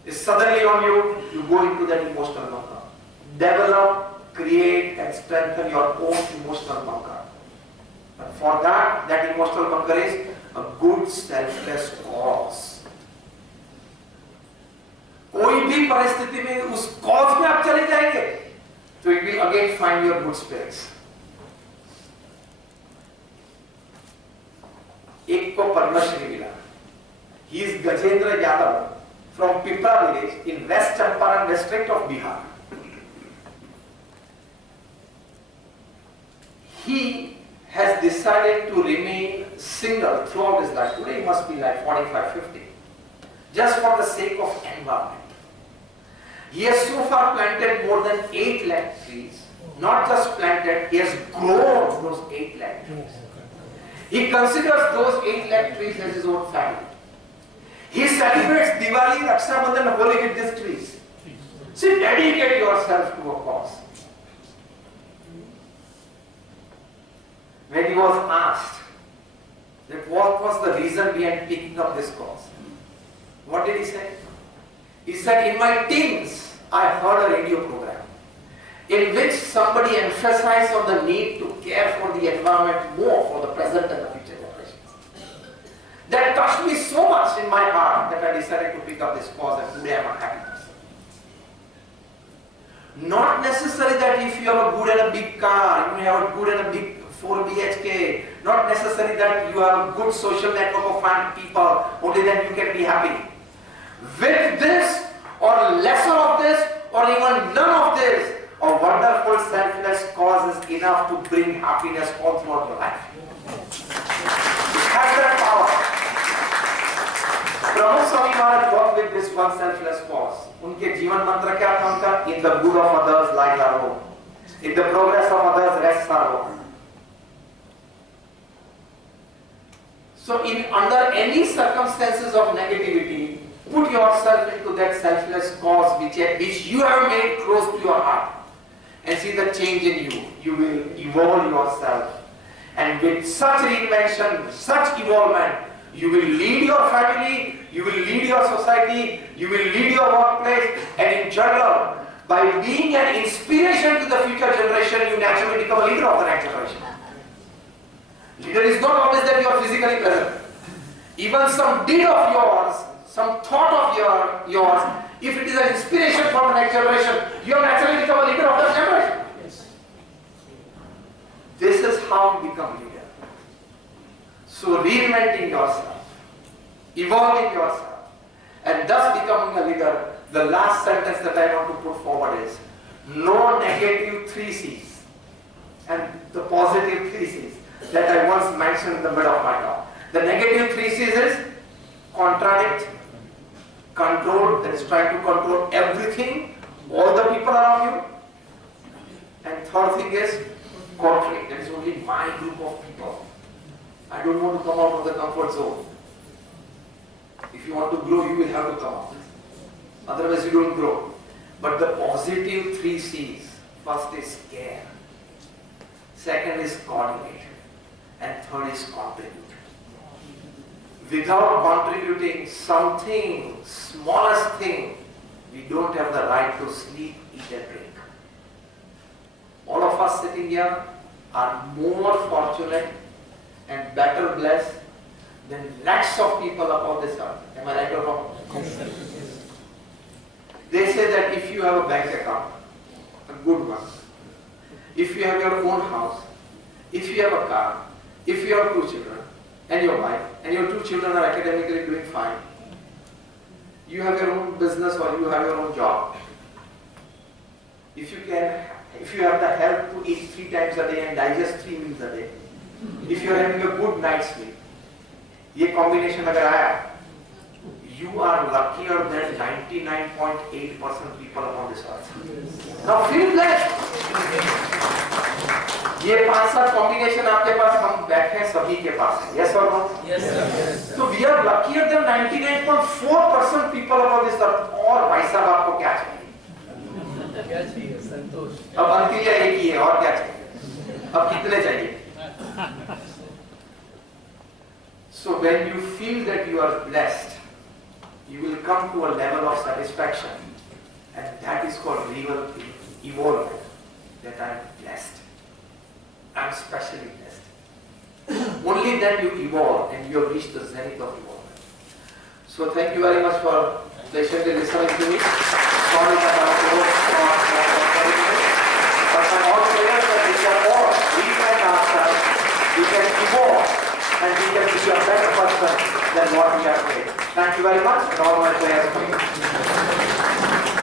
is suddenly on you, you go into that emotional bunker. Develop, create and strengthen your own emotional bunker. And for that, that emotional bunker is a good selfless cause. कोई भी परिस्थिति में उस cause में आप चले जाएंगे तो you will again find your good spirits. एक को पद्मश्री मिला. He is Gajendra Yadav from Pipra village in West Champaran district of Bihar. He has decided to remain single throughout his life. Today he must be like 45, 50. Just for the sake of environment. He has so far planted more than 8 lakh trees. Not just planted, he has grown those 8 lakh trees. He considers those 8 lakh trees as his own family. He celebrates Diwali, Raksha Bandhan, Holi with these trees. See, dedicate yourself to a cause. When he was asked that what was the reason behind picking up this cause, what did he say? He said, in my teens, I heard a radio program in which somebody emphasized on the need to care for the environment more for the present and the future generations. That touched me so much in my heart that I decided to pick up this cause, and today I am a happy person. Not necessarily that if you have a good and a big car, you have a good and a big 4 BHK, not necessarily that you have a good social network of family people, only then you can be happy. With this, or lesser of this, or even none of this, a wonderful selfless cause is enough to bring happiness all throughout your life. It has that power. Pramukh Swami Maharaj worked with this one selfless cause. उनके जीवन मंत्र क्या था उनका? In the good of others lies our own. In the progress of others rests our own. So under any circumstances of negativity, put yourself into that selfless cause which you have made close to your heart and see the change in you. You will evolve yourself, and with such reinvention, such evolvement, you will lead your family, you will lead your society, you will lead your workplace, and in general, by being an inspiration to the future generation, you naturally become a leader of the next generation. Leader is not always that you are physically present. Even some deed of yours, some thought of yours, if it is an inspiration for the next generation, you have naturally become a leader of that generation. Yes. This is how you become leader. So reinventing yourself, evolving yourself, and thus becoming a leader, the last sentence that I want to put forward is, no negative 3 C's and the positive 3 C's that I once mentioned in the middle of my talk. The negative 3 C's is contradict, control, that is trying to control everything, all the people around you. And third thing is cooperate, that is only my group of people. I don't want to come out of the comfort zone. If you want to grow, you will have to come out. Otherwise you don't grow. But the positive 3 C's, first is care, second is coordinate, and third is contribute. Without contributing something, smallest thing, we don't have the right to sleep, eat and drink. All of us sitting here are more fortunate and better blessed than lakhs of people upon this earth. Am I right or wrong? They say that if you have a bank account, a good one, if you have your own house, if you have a car, if you have 2 children, and your wife, and your 2 children are academically doing fine, you have your own business or you have your own job, if you have the health to eat 3 times a day and digest 3 meals a day, if you are having a good night's sleep, ये combination अगर आया, you are luckier than 99.8% people upon this earth. Now feel blessed. ये 5-7 combination आपके पास, हम बैठे सभी के पास है. Yes or no? Yes, sir. So we are luckier than 99.4% people upon this earth. और भाई साहब आपको क्या चाहिए? क्या चाहिए? संतोष. अब अंतिया एक ही है, और क्या चाहिए? अब कितने चाहिए? So when you feel that you are blessed, you will come to a level of satisfaction, and that is called real evolvement, that I am blessed. I am specially blessed. Only then you evolve and you have reached the zenith of evolvement. So thank you very much for patiently listening to me. Sorry that I was but my all prayers that we can all reinvent ourselves, we can evolve, and we can be a better person than what we are today. Thank you very much, and all my prayers for you.